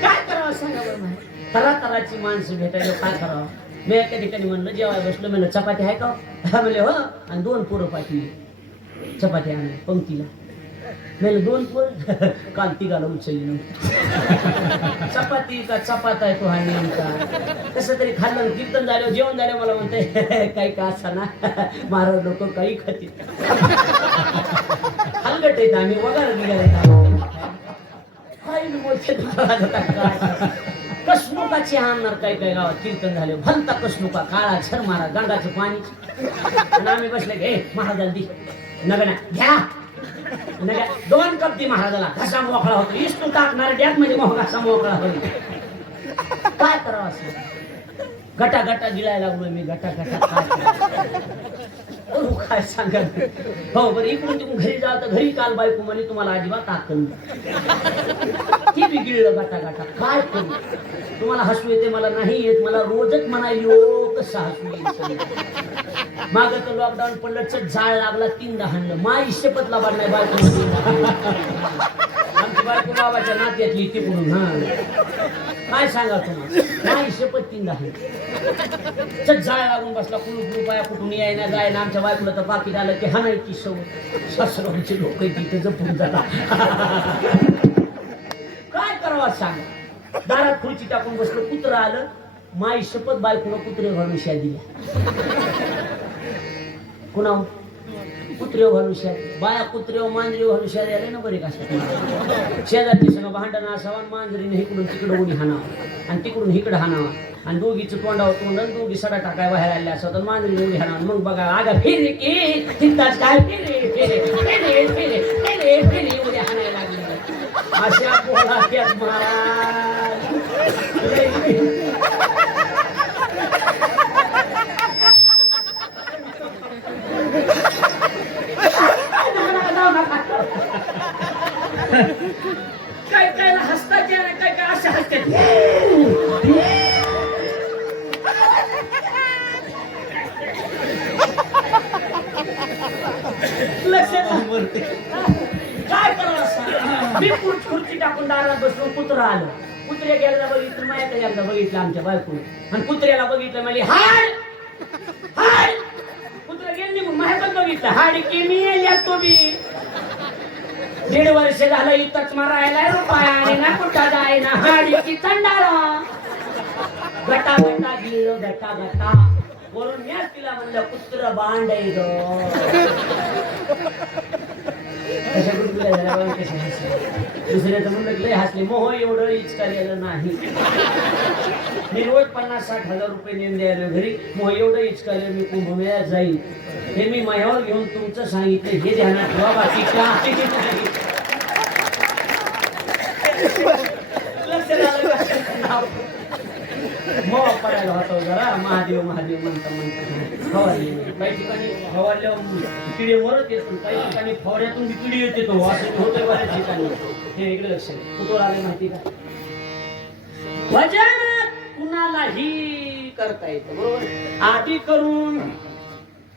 काय करावं सांगा बरं. तरातराची माणसं भेटायला काय करावं. मी एका ठिकाणी म्हणलं जेव्हा बसलो म्हणलं चपाती आहे का म्हणले हो. आणि 2 पोरं पाठवली चपाती आणली पंक्तीला. म्हणलं 2 पोरं काल तिघाला उचलली नव्हती. चपाती का चपात आहे तो हा नेमका. कसं तरी खाल्लं कीर्तन झालं जेवण झालं. मला म्हणते काही का असा ना महाराज लोक काही खातील. हलगट येत आम्ही वगैरे निघाले. काही बी बोलते. कसमुकाची आणणार काही काही गावात कीर्तन झाले. भलता कसमुका काळा छर मारा गंगाचं पाणी. आणि आम्ही बसले घे महाराजांना दी नगण्या घ्या. 2 कप दी महाराजाला. घसा मोकळा होतो. इस्तू टाकणार डॅक म्हणजे घसा मोकळा होईल. काय करावं असं. गटा गटा गिळायला लागलो मी. गटा गटा काय सांगा. हो बरं इकडून तिकडून घरी जावं तर घरी काल बायको म्हणे तुम्हाला अजिबात ताकद ती बी गिळलं गाटा गाटा. काय करू? तुम्हाला हसू येते, मला नाही येत. मला रोजच म्हणाली हो कसं हसू येईल. मागं तर लॉकडाऊन पडलं, चट झाड लागला, 3दा हाणलं. माई शपथ लाभार नाही बायको. आमची बायको बाबाच्या नात्यातली तिकडून. हा काय सांगा तुम्हाला, माई शपथ 3दा हाणलं. चट झाड लागून बसला, कुलूप रुपया कुठून यायना जायना. आमच्या बायकोला तर पाकिट आलं की हाणायची सवय. सासरांचे लोक तिथे जपून जातात. काय करावं सांगा. दारात खुर्ची टाकून बसलं, कुत्रं आलं. माई शपथ बायकोनं कुत्रे घालून शिया दिल्या. कुणा कुत्रे घालून शिया. बाया कुत्रे मांजरी घालून शिया द्यायला ना बरे कसं. शेजारची संग भांडण असावं, मांजरीने इकडून तिकडं उडी हाणावं आणि तिकडून इकडं हाणावं आणि दोघीचं तोंडावर तोंड, दोघी सडा टाकाय बाहेर आले असं तर मांजरीने उडी हाणावं. मग बघा आगा फिरे की तिथंच काय फिरे फिरे फिरे फिरे फिरे फिरे उडी हाणायला लागली. अशा पोळा महाराज. काय काय हसतात, काय काय असे हसतात. काय करावं. मी खुर्ची टाकून दारात बसलो, कुत्रा आलं. कुत्र्या गेला बघितलं, माझ्या एकदा बघितलं आमच्या बायकोने. आणि कुत्र्याला बघितलं, म्हणजे हाड हाड. कुत्रा गेली मग माझ्याच बघितलं, हाड की मी येतो बी. 1.5 वर्ष झालं इथंच मारायला रुपयाने ना कुठं जाय ना. हाडी की चंडाळा गटा गटा गिळलं गटा गटा. वरून मीच तिला म्हणलं कुत्र बांड आहे ग. दुसऱ्याचं म्हणलं लय हसले. मोह एवढं इचकालेलं नाही. मी रोज 50-60 हजार रुपये नेऊन द्यायला घरी. मोह एवढं इचकाले मी कुंभमेळ्यात जाईल. हे मी मायावर घेऊन तुमचं सांगितलं, हे ध्यानात ठेवा. बाकी मोह पडायला होतो जरा. महादेव महादेव म्हणता म्हणता फवारली. काही ठिकाणी फवारल्यावर किडे मरत येतो, काही ठिकाणी फवाऱ्यातून किडी येते. तो असं होतं बऱ्याच ठिकाणी. हे इकडे लक्ष कुठवर आले माहिती का. भजन कुणालाही करता येतं बरोबर. आधी करून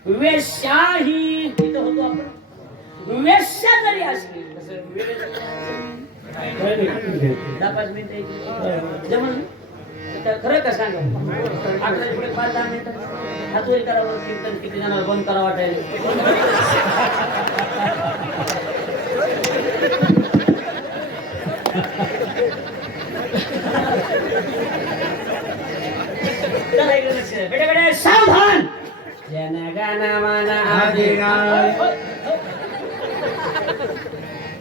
वेश्याही तिथं होतो आपण. वेश्या जरी असली कसं वेळ 10-5 मिनिटं जमन. खरं का सांगा. 11 पुढे 5-10 मिनिटं हातोरी करावं. कीर्तन किती जणांना बंद करा वाटायला. बेटे बेटे सावधान. जनगण मन अधिकार.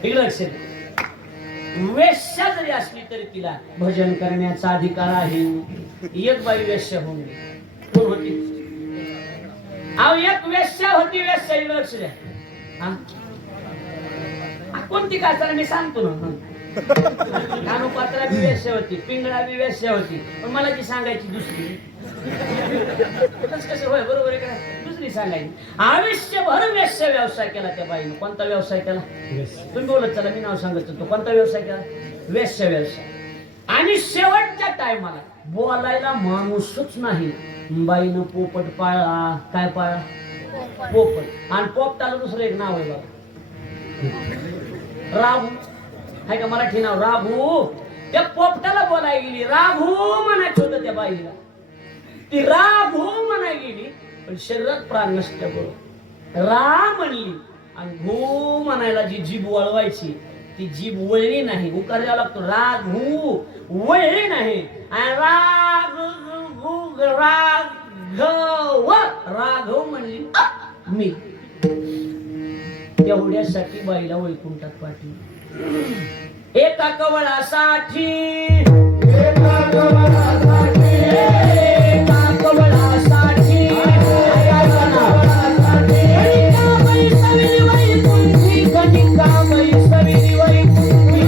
लक्ष. वेश्या जरी असली तरी तिला भजन करण्याचा अधिकार आहे. एक बाई वेश्या होऊन गेली. कोण होती? अहो एक वेश्या होती. वेश्या लक्ष द्या. कोणती का चला मी सांगतो ना. कानोपात्रा बी वेश्या होती, पिंगळा बी वेश्या होती. पण मला ती सांगायची दुसरी. कसं होय बरोबर आहे का. दुसरी सांगायची. आयुष्यभर वेश्या व्यवसाय केला त्या बाईने. कोणता व्यवसाय केला तुम्ही बोलत चला, मी नाव सांगत होतो. कोणता व्यवसाय केला? वेश्या व्यवसाय. आणि शेवटच्या टायमाला बोलायला माणूसच नाही. बाईनं पोपट पाळला. काय पाळला? पोपट. आणि पोपटाला दुसरं एक नाव आहे बघा, राहू. आहे का मराठी नाव? राघू. त्या पोपटाला बोलाय गेली. राघू म्हणायचं होतं त्या बाईला. ती राघू म्हणाय गेली पण शरीरात प्राण नसल्याबरोबर रा म्हणली. आणि घू म्हणायला जी जीभ वळवायची ती जीभ वळली नाही. उकार द्यावा लागतो. राघू वळली नाही. आणि राघव म्हणली मी. तेवढ्यासाठी बाईला वैकुंठात पाठवली. एका कवळासाठी. एका कवळासाठी. एका कवळासाठी. कणिकाबाई सविरी वैकुंठी. कणिकाबाई सविरी वैकुंठी.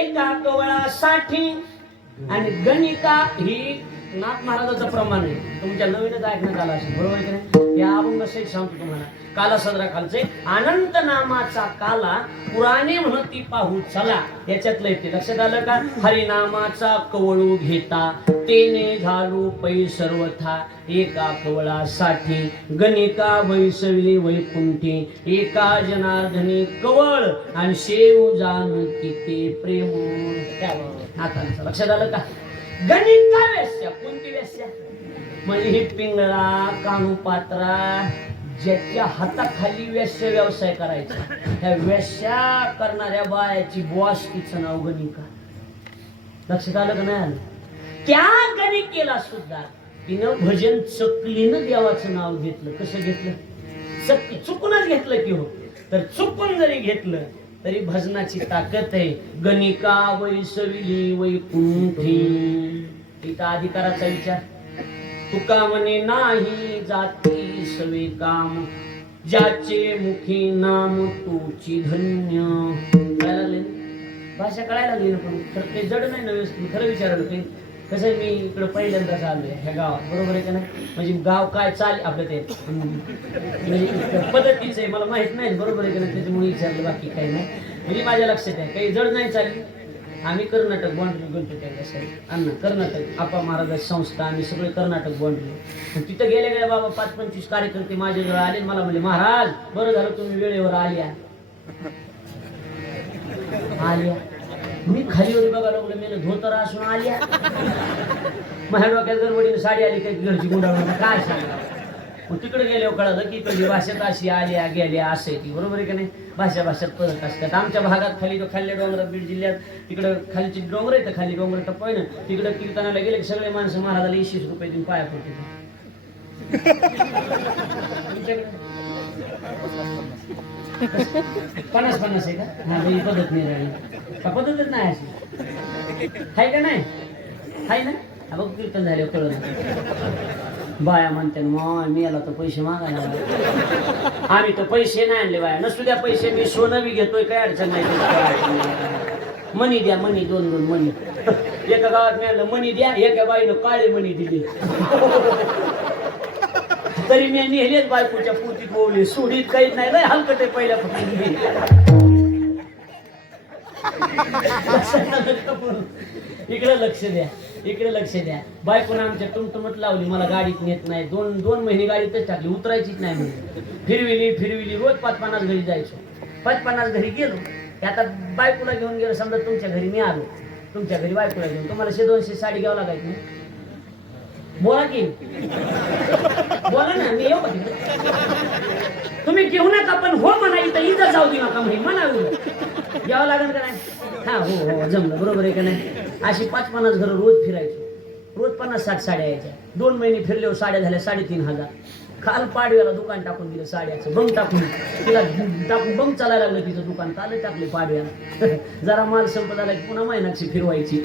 एका कवळासाठी आणि गणित गणिका ही नाथ महाराजाचं प्रमाण आहे. तुमच्या नवीनच ऐकण्यात आला असेल, बरोबर आहे की नाही? या अभंग सहित सांगतो तुम्हाला. काला सदरा खालचे अनंत नामाचा काला पुराणे म्हणती पाहू चला, याच्यातलं येते. लक्षात आलं का? हरिनामाचा कवळू घेता तेने झालू पै सर्वथा, एका कवळासाठी गणिका वैसविली वैकुंठी, एका जनार्दनी कवळ आणि शेव जाण किती प्रेम. आता लक्षात आलं का? गणिका वेश्या. कोणती वेश्या? म्हणजे ही पिंगळा कानुपात्रा ज्याच्या हाताखाली वेश्या व्यवसाय करायचा, त्या वेश्या करणाऱ्या बायाची बॉस तिचं नाव गणिका. लक्षात आलं का नाही? त्या गणिकेला सुद्धा तिनं भजन चकलीनं देवाचं नाव घेतलं. कसं घेतलं? चकली. चुकूनच घेतलं की हो, तर चुकून जरी घेतलं तरी भजनाची ताकद आहे. गणिका वैसविली वैकुंठी. तिचा अधिकाराचा विचार. तुका म्हणे नाही जाती सवे काम, ज्याचे मुखी नाम तूची धन्य. कळायला लागले? भाषा कळायला लागली ना? पण खरं ते जड नाही नव्हे. खरं विचारलं काही कसं आहे, मी इकडं पहिल्यांदाच आलोय ह्या गावात, बरोबर आहे का नाही? म्हणजे गाव काय चाल आपलं ते म्हणजे पद्धतीचं आहे, मला माहित नाही, बरोबर आहे का नाही? त्याच्यामुळे विचारलं, बाकी काही नाही. म्हणजे माझ्या लक्षात आहे काही जड नाही चालली. आम्ही कर्नाटक बाँड्री गेलो त्यावेळेस, अण्णा कर्नाटक आपा महाराज संस्था, आम्ही सगळे कर्नाटक बाँड्री. तिथं गेले गेले बाबा 5-25 कार्यकर्ते माझ्याजवळ आले. मला म्हणले, महाराज बरं झालं तुम्ही वेळेवर आल्या. मी खालीवर बघा लागलो, मी धोतर असून आल्या. माझ्या डोक्यात गडबडीने साडी आली काही घरची गुंडाळून काय सांगा. मग तिकडे गेल्यावर कळलं की कधी भाषेत अशी आल्या गेल्या असं ती, बरोबर आहे का नाही? भाषेत फरक असतात. आमच्या भागात खाली खाल्ल्या डोंगरात बीड जिल्ह्यात तिकडं खालची डोंगर आहे, तर खाली डोंगर टप्पा आहे ना, तिकडं कीर्तनाला गेले की सगळे माणसं महाराजाला 20 रुपये देऊन पाया पडते. तुमच्याकडे 50-50 आहे का? हा, ही पद्धत नाही राहिली. पद्धतच नाही अशी आहे का नाही? आहे ना? बघ कीर्तन झाले कळलं. बाया म्हणते मग मी याला तर पैसे मागायला, आम्ही तर पैसे नाही आणले. बाया नसू द्या पैसे, मी सोनं बी घेतोय, काही अडचण नाही. मनी द्या, मनी 2-2 मनी. एका गावात मी आणलं मनी द्या, एका बाईनं काळे मनी दिले. तरी मी नेहलेच बायकोच्या पोतीत ओवले, सोडीत काहीच नाही. लय हलकटे पहिल्यापासून. इकडे लक्ष द्या, इकडे लक्ष द्या. बायकोनं आमच्या टुमटुमट लावली, मला गाडीत नेत नाही. 2 महिने गाडीतच टाकली, उतरायचीच नाही म्हणून. फिरविली रोज 5-50 घरी जायचो. 5-50 घरी गेलो. आता बायकोला घेऊन गेलो, समजा तुमच्या घरी मी आलो, तुमच्या घरी बायकोला घेऊन, तुम्हाला 100-200 साडी घ्यावं लागायची ना? बोला की बोला ना, मी येऊ का तिकडे? तुम्ही घेऊ नका, पण हो म्हणा, इथं इथं जाऊ दे नका म्हणावी. घ्यावं लागेल का नाही? हा, हो जमलं, बरोबर आहे का नाही? अशी 5-50 घरं रोज फिरायचो. रोज 50-60 साड्या यायच्या. 2 महिने फिरल्यावर साड्या झाल्या 3,500. काल पाडव्याला दुकान टाकून दिलं साड्याचं, बंग टाकून तिला टाकून बंग चालायला लागलं तिचं दुकान. काल टाकले पाडव्याला. जरा माल संपत आला की पुन्हा महिन्याची फिरवायची.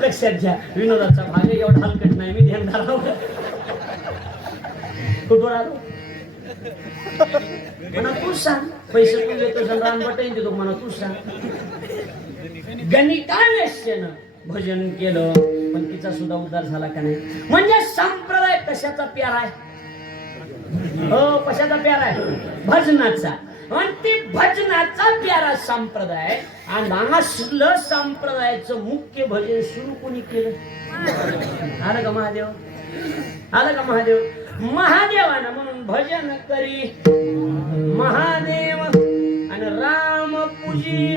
लक्षात घ्या, विनोदाचा भाग आहे, एवढा हलकट नाही. मी ध्यान राहू कुठवर आलो म्हणा, तूच सांग. पैसे तू देतो, रान बटाईन देतो म्हणा, तूच सांग. गणितावेश्येनं भजन केलं, पण तिचा सुद्धा उद्धार झाला का नाही? म्हणजे संप्रदाय कशाचा प्यारा आहे? हो, कशाचा प्यारा आहे? भजनाचा. आणि ती भजनाचा प्यारा संप्रदाय. आणि असलं संप्रदायाचं मुख्य भजन सुरू कोणी केलं? आलं का महादेव? आलं का महादेव? महादेवानं म्हणून भजन करी महादेव आणि राम पूजी.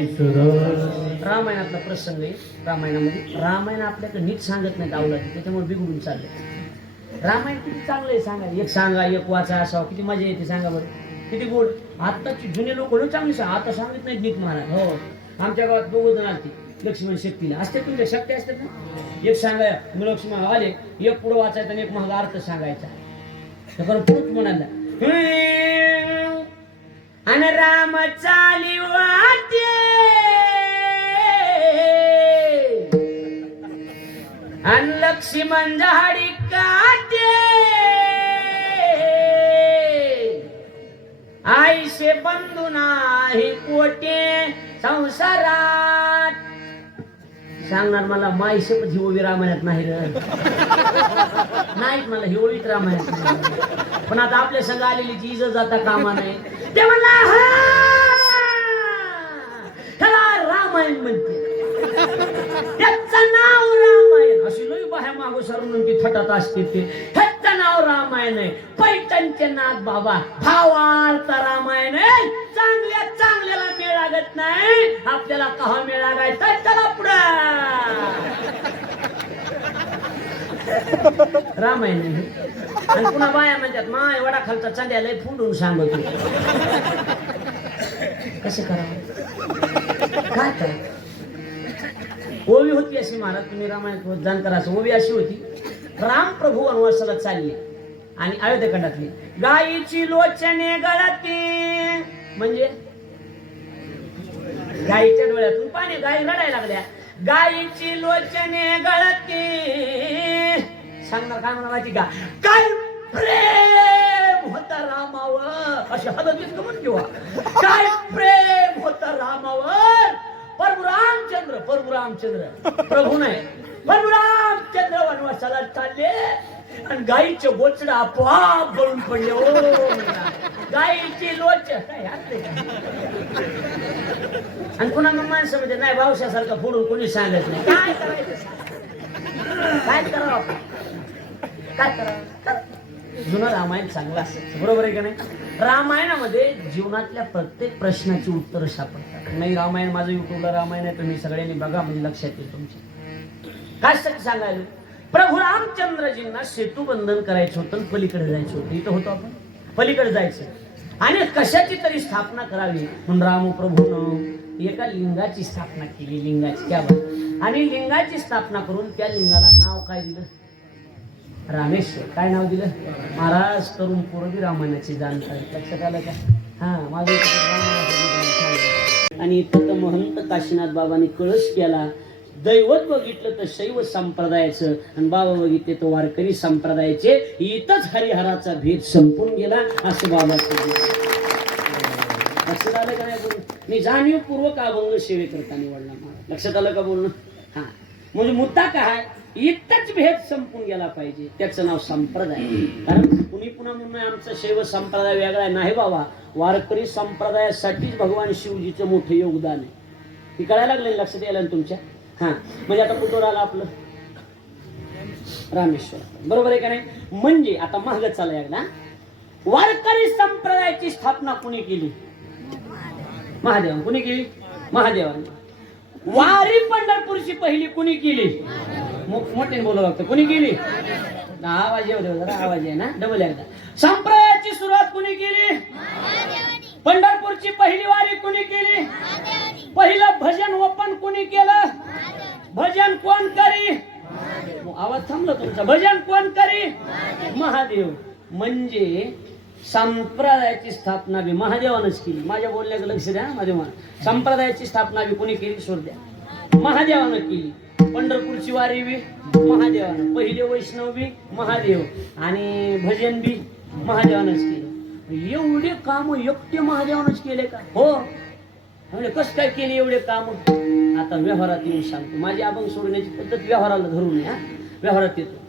रामायणातला प्रसंग आहे. रामायणामध्ये रामायण आपल्याकडे नीट सांगत नाही आवडत, त्याच्यामुळे बिघडून चाललंय. रामायण किती चांगलं आहे सांगा. एक सांगा, एक वाचा, असावं, किती मजा येते सांगा बरं, किती गोड. आताची जुने लोक चांगली सांग, आता सांगत नाहीत नीट महाराज. हो, आमच्या गावात 2 जण आलती लक्ष्मण शक्तीला. असते तुमच्या शक्ती असतात ना? एक सांगाय लक्ष्मण आले, एक पुढं वाचायचा आणि एक महाग अर्थ सांगायचा. तर पुढच म्हणाला, आणि राम चाली वाटे आणि लक्ष्मण झाडी काटे, आईशे बंधू नाही कोटे संसारात, सांगणार मला माई शपथ ही ओवी रामायणात नाही रे नाहीत मला ही ओवीत रामायणात नाही. पण आता आपल्या संग आलेली जी इज्जत जाता कामा नाही ते म्हणला ह्याला रामायण म्हणते त्याचं नाव रामायण अशी लई बाह्या मागो सरून ती थटात असते ते ह्याचं नाव रामायण आहे पैठणचे नाथ बाबा भावार्थ रामायण आहे चांगल्या चांगल्याला मेळ लागत नाही आपल्याला कहा मेळ लागायचा चला पुढं रामायण आहे. आणि पुन्हा बाया म्हणतात माय वडा खालचा चांद्याला फुंडून सांगतो कसं करावं काय करावं. ओवी होती अशी महाराज तुम्ही रामायणात जाणकार असं ओवी अशी होती राम प्रभू वनवासाला चालले आणि अयोध्येखंडातली गायीची लोचने गळती म्हणजे गायीच्या डोळ्यातून पाणी गायी रडायला लागल्या गायीची लोचने गळती सांगणार काय म्हणा माहिती का काय प्रेम होत रामावर अशी हदतीत गमन किंवा काय प्रेम होत रामावर परशुरामचंद्र प्रभू नाही परशुरामचंद्र वनवासाला चालले आणि गायीचे गोचड आपोआप गळून पडले ओ गायीची लोच काय असते आणि पुन्हा मग माणसं म्हणजे नाही भावशासारखं फोडून कोणी सांगत नाही काय करायचं काय करावं काय करावं. जुनं रामायण चांगलं असेल बरोबर आहे का नाही. रामायणामध्ये जीवनातल्या प्रत्येक प्रश्नाची उत्तरं सापडतात. नाही रामायण माझं युट्यूबला रामायण आहे तुम्ही सगळ्यांनी बघा म्हणजे लक्षात येईल तुमच्या काय सांगायला प्रभू रामचंद्रजींना सेतू बंधन करायचं होतं पलीकडे जायचं होतं इथं होतो आपण पलीकडे जायचं आणि कशाची तरी स्थापना करावी म्हणून रामप्रभूनं एका लिंगाची स्थापना केली लिंगाची त्या आणि लिंगाची स्थापना करून त्या लिंगाला नाव काय दिलं रामेश्वर. काय नाव दिलं महाराज करून पूर्वी रामायणाची जाणकारी लक्षात आलं का. हा माझं आणि इथं महंत काशीनाथ बाबांनी कळस केला दैवत बघितलं तर शैव संप्रदायाचं आणि बाबा बघितले तर वारकरी संप्रदायाचे इथंच हरिहराचा भेद संपून गेला असं बाबा लक्षात आलं का नाही. मी जाणीवपूर्वक अभंग सेवे करता निवडला मला लक्षात आलं का बोलणं. हा म्हणजे मुद्दा काय इतकाच भेद संपून गेला पाहिजे त्याचं नाव संप्रदाय. कारण कुणी पुन्हा म्हणून आमचा शैव संप्रदाय वेगळा नाही बाबा वारकरी संप्रदायासाठीच भगवान शिवजीचं मोठं योगदान आहे. ती कळायला लागले लक्षात यायला तुमच्या. हा म्हणजे आता कुठं आलं आपलं रामेश्वर बरोबर आहे का नाही. म्हणजे आता महाग चालू एकदा वारकरी संप्रदायाची स्थापना कुणी केली महादेवान. कुणी केली महादेवाने. वारी पंढरपूरची पहिली कुणी केली मोठे बोलावं लागतं कुणी केली. आवाज येऊ दे जरा आवाज आहे ना डबल एकदा. संप्रदायाची सुरुवात कुणी केली पंढरपूरची पहिली वारी कुणी केली. पहिलं भजन ओपन कुणी केलं भजन कोण करी आवाज थांबला तुमचा भजन कोण करी महादेव. म्हणजे संप्रदायाची स्थापना बी महादेवानंच केली. माझ्या बोलण्याचं लक्ष द्या महादेवान. संप्रदायाची स्थापना बी कोणी केली सोड द्या महादेवानं केली. पंढरपूरची वारी बी महादेवानं पहिले वैष्णव बी महादेव आणि भजन बी महादेवानंच केलं. एवढे काम एकटे महादेवानंच केले का हो म्हणजे कसं काय केले एवढे काम. आता व्यवहारात येऊन सांगतो माझी अभंग सोडण्याची पद्धत व्यवहाराला धरून आहे. व्यवहारात येतो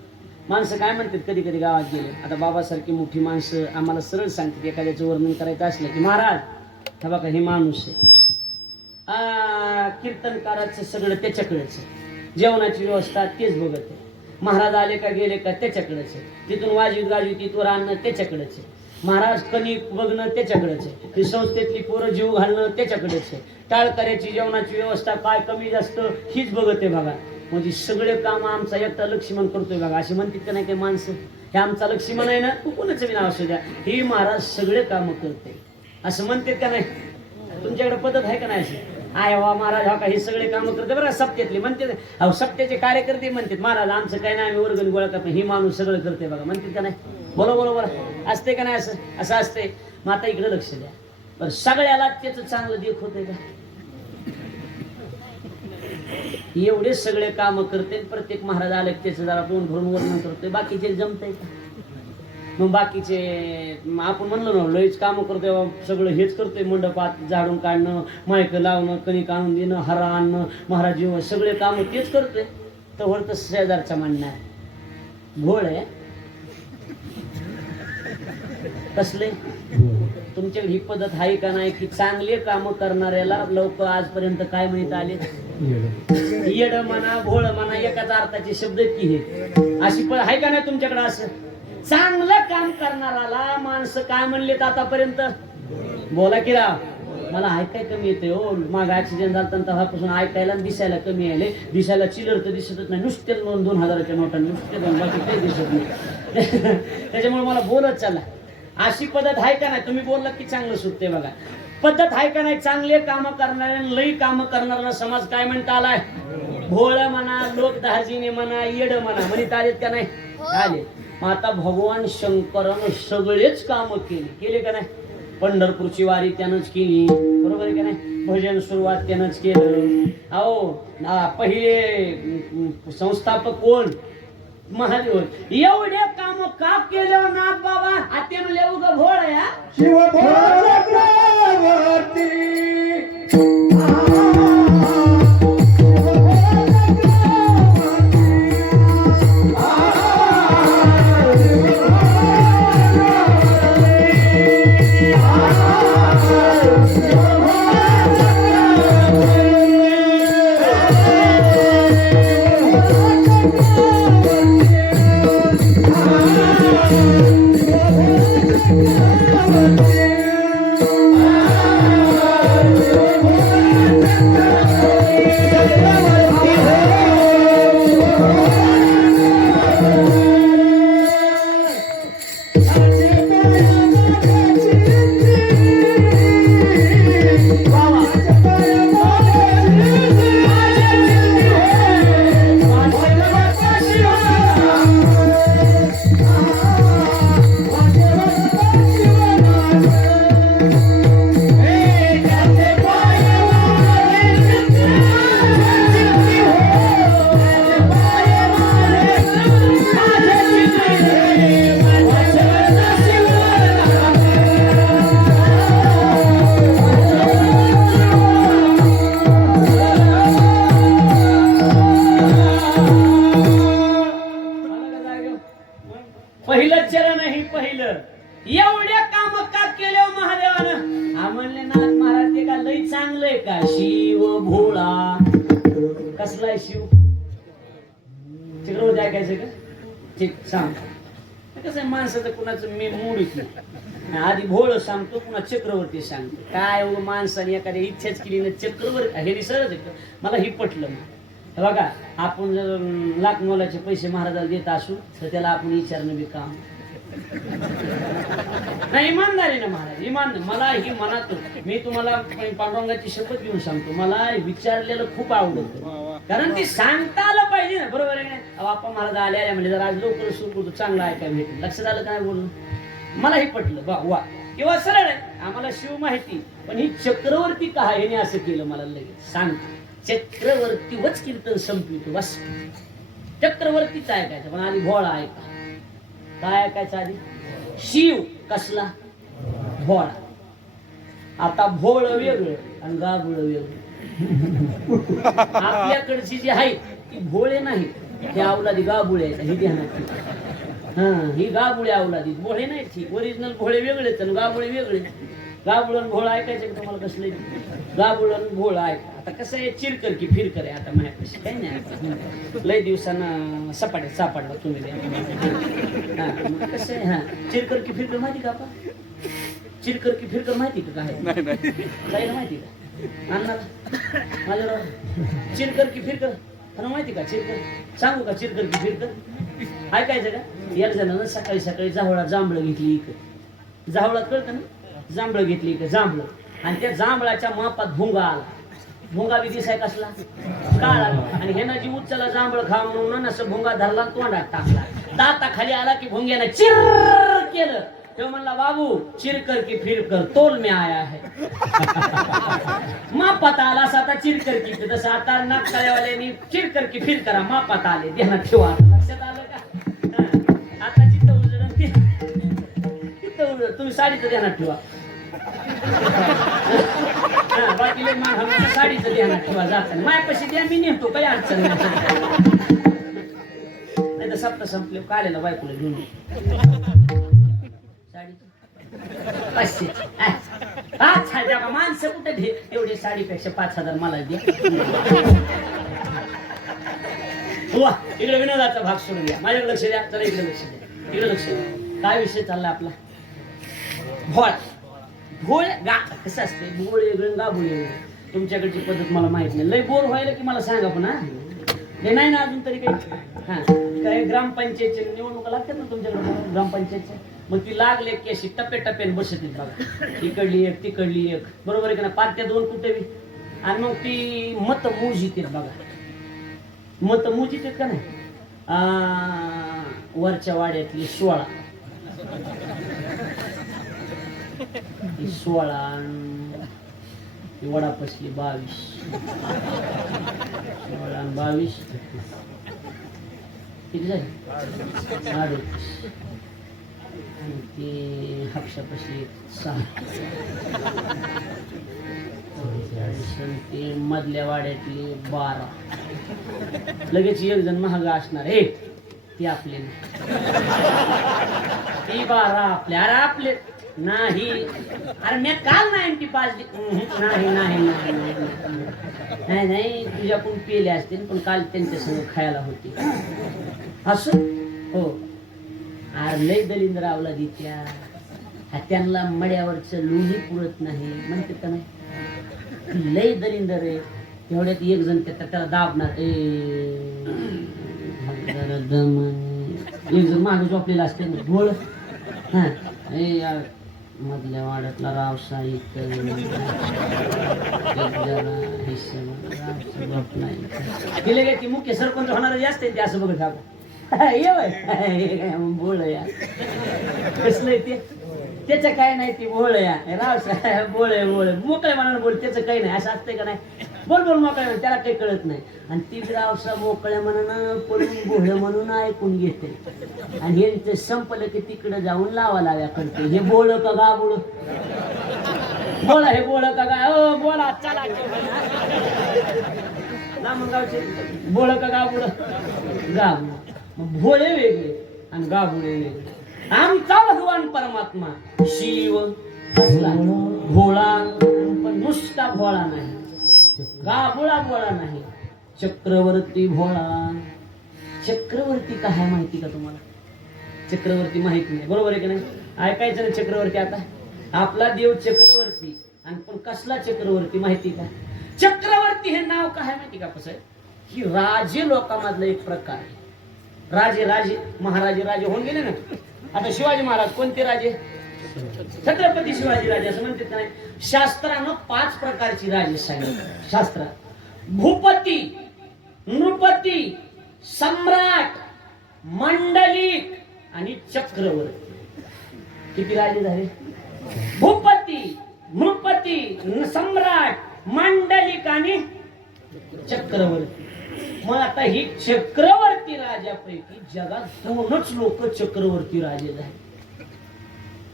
माणसं काय म्हणतात कधी कधी गावात गेले आता बाबासारखी मोठी माणसं आम्हाला सरळ सांगतात एखाद्याचं वर्णन करायचं असलं की महाराज हा बघा हे माणूस आहे कीर्तनकाराचं सगळं त्याच्याकडेच आहे जेवणाची व्यवस्था तेच बघत आहे महाराज आले का गेले का त्याच्याकडेच आहे तिथून वाजवीत गाजवीत तिथवर आणणं त्याच्याकडेच आहे महाराज कणिक बघणं त्याच्याकडेच आहे ती संस्थेतली पोरं जीव घालणं त्याच्याकडेच आहे टाळकऱ्याची जेवणाची व्यवस्था काय कमी जास्त हीच बघत आहे बघा. म्हणजे सगळे काम आमचा एकटा लक्ष्मण करतोय बघा अशी म्हणतात का नाही ते माणसं हे आमचा लक्ष्मण आहे ना तू कोणाचं बी नाव असू द्या ही महाराज सगळे काम करते असं म्हणतात का नाही. तुमच्याकडे पद्धत आहे का नाही अशी आय वा महाराज हा का हे सगळे काम करते बरं सप्त्यातले म्हणते अहो सप्त्याचे कार्यकर्ते म्हणतात महाराज आमचं काही नाही आम्ही वर्गणी गोळा करतो ही माणूस सगळं करते बघा म्हणतात का नाही. बरोबर असते का नाही असं असते. मग आता इकडे लक्ष द्या पण सगळ्याला त्याचं चांगलं देख होतंय का एवढे सगळे काम करते प्रत्येक महाराज आले त्याचं जरा तोंड भरून वर्णन करतोय बाकीचे जमतंय का मग बाकीचे आपण म्हणलो ना लयच कामं करतोय सगळं हेच करतोय मंडपात झाडून काढणं मायक लावणं कणिक आणून देणं हरा आणणं महाराज जीवन सगळे कामं तेच करतोय तर वरत शेजारचा म्हणणं आहे भोळ आहे कसले तुमच्याकडे ही पद्धत आहे का नाही की चांगले काम करणाऱ्याला लोक आजपर्यंत काय म्हणत आले येड म्हणा भोळ म्हणा एकाच अर्थाचे शब्द की हे अशी पण आहे का नाही तुमच्याकडे असं चांगलं काम करणाराला माणसं काय म्हणलेत आतापर्यंत बोला की राव मला ऐकाय कमी येते हो माग ऍक्सिडेंट झाला तेव्हापासून ऐकायला आणि दिसायला कमी आले दिसायला चिलर तर दिसतच नाही नुसते 2,000च्या नोटांनी नुसते बाकी काही दिसत नाही त्याच्यामुळे मला बोलत चालला अशी पद्धत आहे का नाही तुम्ही बोललात की चांगलं सुटते बघा पद्धत आहे का नाही चांगले काम करणाऱ्या लई काम करणारा समाज काय म्हणता आलाय भोळ म्हणा लोक दार्जिने म्हणा येड म्हणा म्हणत आलेत का नाही आले मग आता भगवान शंकरानं सगळेच काम केले का नाही पंढरपूरची वारी त्यानंच केली बरोबर आहे का नाही भजन सुरुवात त्यानंच केलं अहो पहिले संस्थापक कोण महादेव एवढे काम का केलं नाथ बाबा आते म्हणले उगा भोळ आहे हा शिव चक्रवर्ती पहिलं चरण आहे पहिलं एवढे काम का केले महादेवानं हा म्हणले नाथ महाराज ते का लई चांगलंय का शिव भोळा कसलाय शिव चित्रपट ऐकायचं का ठीक सांग कसं आहे माणसाचं कुणाचं मी मूड येतो आधी भोळ सांगतो पुन्हा चक्रवर्ती सांगतो काय माणसाने एखाद्या इच्छाच केली ना चक्रवर्ती हे सरच आहे मला ही पटलं बघा आपण जर लाख मोलाचे पैसे महाराजाला देत असू तर त्याला आपण विचारणं बी काम नाही इमानदारी ना महाराज इमान मला ही मनात मी तुम्हाला पांडुरंगाची शपथ घेऊन सांगतो मला विचारलेलं खूप आवडतं कारण ती सांगता आलं पाहिजे ना बरोबर आहे ना बाप्पा महाराज आले म्हणजे जर आज लवकर सुरू करतो चांगलं ऐकायला भेटेल लक्षात आलं काय बोलून मला ही पटलं बा वा किंवा सरळ आहे आम्हाला शिव माहिती पण ही चक्रवर्ती का याने असं केलं मला लगेच सांग चक्रवर्ती वच कीर्तन संपवितो बस चक्रवर्तीच ऐकायचं पण आधी भोळा ऐका काय ऐकायचं आधी शिव कसला भोळा आता भोळ वेगळं आणि गाबुळ वेगळं आपल्याकडची जी आहे ती भोळे नाही हे अवलादी गाबुळे आहेत ही ध्यानात हा ही गाबुळे अवलादी भोळे नाही ठीक ओरिजिनल भोळे वेगळेच आणि गाबुळे वेगळे गाबुळण भोळ ऐकायचं का तुम्हाला कसले गाबुळण भोळ ऐका आता कसं आहे चिरकर की फिरकर आहे आता माझ्यापाशी काही नाही लय दिवसानं सपाट्यात सापडला तुम्ही हा कसं आहे हा चिरकर की फिरकर माहिती का आपण चिरकर की फिरकर माहिती का काय काही माहिती का अन्नाला माझ्या चिरकर की फिरकर त्यांना माहिती का चिरकर सांगू का चिरकर की फिरकर ऐकायचं का एक जणांना सकाळी सकाळी जांभळा जांभळं घेतली इकडे जांभळात कळतं ना जांभळं घेतली इकडे जांभळं आणि त्या जांभळाच्या मापात भुंगा आला भुंगा बी दिसाय कसला काळा आणि ह्यानं जी उच्चला जांभळ खा म्हणून असं भुंगा धरला तोंडात टाकला दाता खाली आला की भुंग्यानं चिर केलं तो म्हणला बाबू चिरकर की फिरकर तोल में आया है मापात आला असं आता चिरकर की तसं आता नागकाळ्यावाल्यांनी चिरकर की फिर करा मापात आले ध्यानात ठेवा लक्षात आलं का आता चित्त उजळून तुम्ही साडीचं ध्यानात ठेवा. हा, बाकी लय मान हलवून साडीचं ध्यानात ठेवा जाताना. माझ्यापाशी द्या, मी नेमतो, काही अडचण नाही तर सप्ताह संपले कालेला बायकोला घेऊन ये. साडी 500. अच्छा द्या माणसं कुठे दे एवढे साडीपेक्षा 5,000 मला द्या. वा इकडे विनोदाचा भाग सोडून द्या, माझ्याकडे लक्ष द्या. चला इकडे लक्ष द्या, इकडे लक्ष द्या. काय विषय चालला आपला? भोळ. भोळ गा कसं असते? भोळ वेगळं गाभोळ वेगळं. तुमच्याकडची पद्धत मला माहित नाही. लय बोर व्हायला की मला सांगा पण. हा हे नाही ना अजून तरी काही. हा काय ग्रामपंचायतच्या निवडणुका लागतात ना तुमच्याकडे ग्रामपंचायतच्या, मग ती लागले की अशी टप्प्याटप्प्याने बसतील बघा. इकडली एक तिकडली एक, बरोबर आहे का ना? पार्ट्या दोन कुठे बी, आणि मग ती मत मोजित बघा. मत मोजित का नाही? वरच्या वाड्यातली 16, 16 वडापसली 22, 16 आणि 22 किती झाले? 38. आणि ते हापशापाशी 6, ते मधल्या वाड्यातली 12. लगेच एक जण महाग असणार. हे ती आपले ती 12 आपले. अरे आपले नाही. अरे मी काल 95 नाही नाही नाही नाही तुझ्याकडून पेले असतील पण काल त्यांच्या संग खायला होते असं. हो अरे लय दलिंद्र अवलादी त्या, त्यांना मड्यावरचं लोणी पुरत नाही म्हणते का नाही? लय दलिंदर आहे. तेवढ्यात एक जण त्याला दाबणार. एक जण मागे झोपलेला असते ना भोळ. हा यार मधल्या वाड्यातला रावसाहिक गेले काय ती मुख्य सरपंच होणार जास्त आहे ते असं बघत आपण. ये बोल या कसलं ते, त्याचं काय नाही. ती बोळ या रावसाहेब बोळ बोळ मोकळे मनानं बोल, त्याचं काही नाही. असं असतंय का नाही? बोल बोल मोकळ्या म्हणून त्याला काही कळत नाही. आणि ती रावसा मोकळ्या मनानं पडून भोळ म्हणून ऐकून घेते. आणि हे ते संपलं की तिकडे जाऊन लावा लाव्या करते. हे बोळ का गाबुळ? बोला हे बोळ का गा? ओ बोला चला लांबगावचे बोळ का गाबुळ? गाबुळ. मग भोळे वेगळे आणि गाबुळे वेगळे. आमचा भगवान परमात्मा शिव असला भोळा, पण नुसता भोळा नाही, गाभोळा भोळा नाही, चक्रवर्ती भोळा. चक्रवर्ती काय माहिती का तुम्हाला? चक्रवर्ती माहिती नाही, बरोबर आहे की नाही? ऐकायचं ना चक्रवर्ती. आता आपला देव चक्रवर्ती, आणि पण कसला चक्रवर्ती माहिती का? चक्रवर्ती हे नाव काय माहिती का कसं आहे? की राजे लोकांमधला एक प्रकार आहे. राजे राजे महाराजे राजे होऊन गेले ना. आता शिवाजी महाराज कोणते राजे? छत्रपती शिवाजी राजे असं म्हणतात का नाही? शास्त्रानं 5 प्रकारची राजे सांगितली शास्त्रात. भूपती, नृपती, सम्राट, मंडलिक आणि चक्रवर्ती. किती राजे झाले? भूपती, नृपती, सम्राट, मंडलिक आणि चक्रवर्ती. मग आता ही चक्रवर्ती राजापैकी जगात 2च लोक चक्रवर्ती राजे झाले.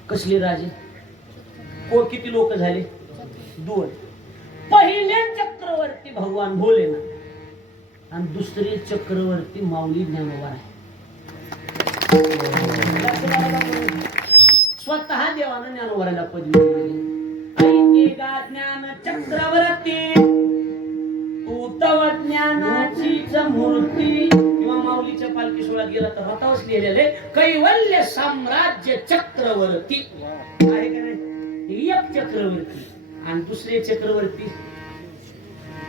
कसले राजे? किती लोक झाले? 2. पहिले चक्रवर्ती भगवान भोलेनाथ आणि दुसरे चक्रवर्ती माऊली ज्ञानोबा आहे. स्वतः देवानं ज्ञानोबाला पदवी दिली. ऐके ज्ञान चक्रवर्ती तू तव ज्ञानाचीच मूर्ती. किंवा माऊलीच्या पालखी सोहळ्यात गेला तर रथावच लिहिलेले कैवल्य साम्राज्य चक्रवर्ती आहे का नाही? एक चक्रवर्ती आणि दुसरे चक्रवर्ती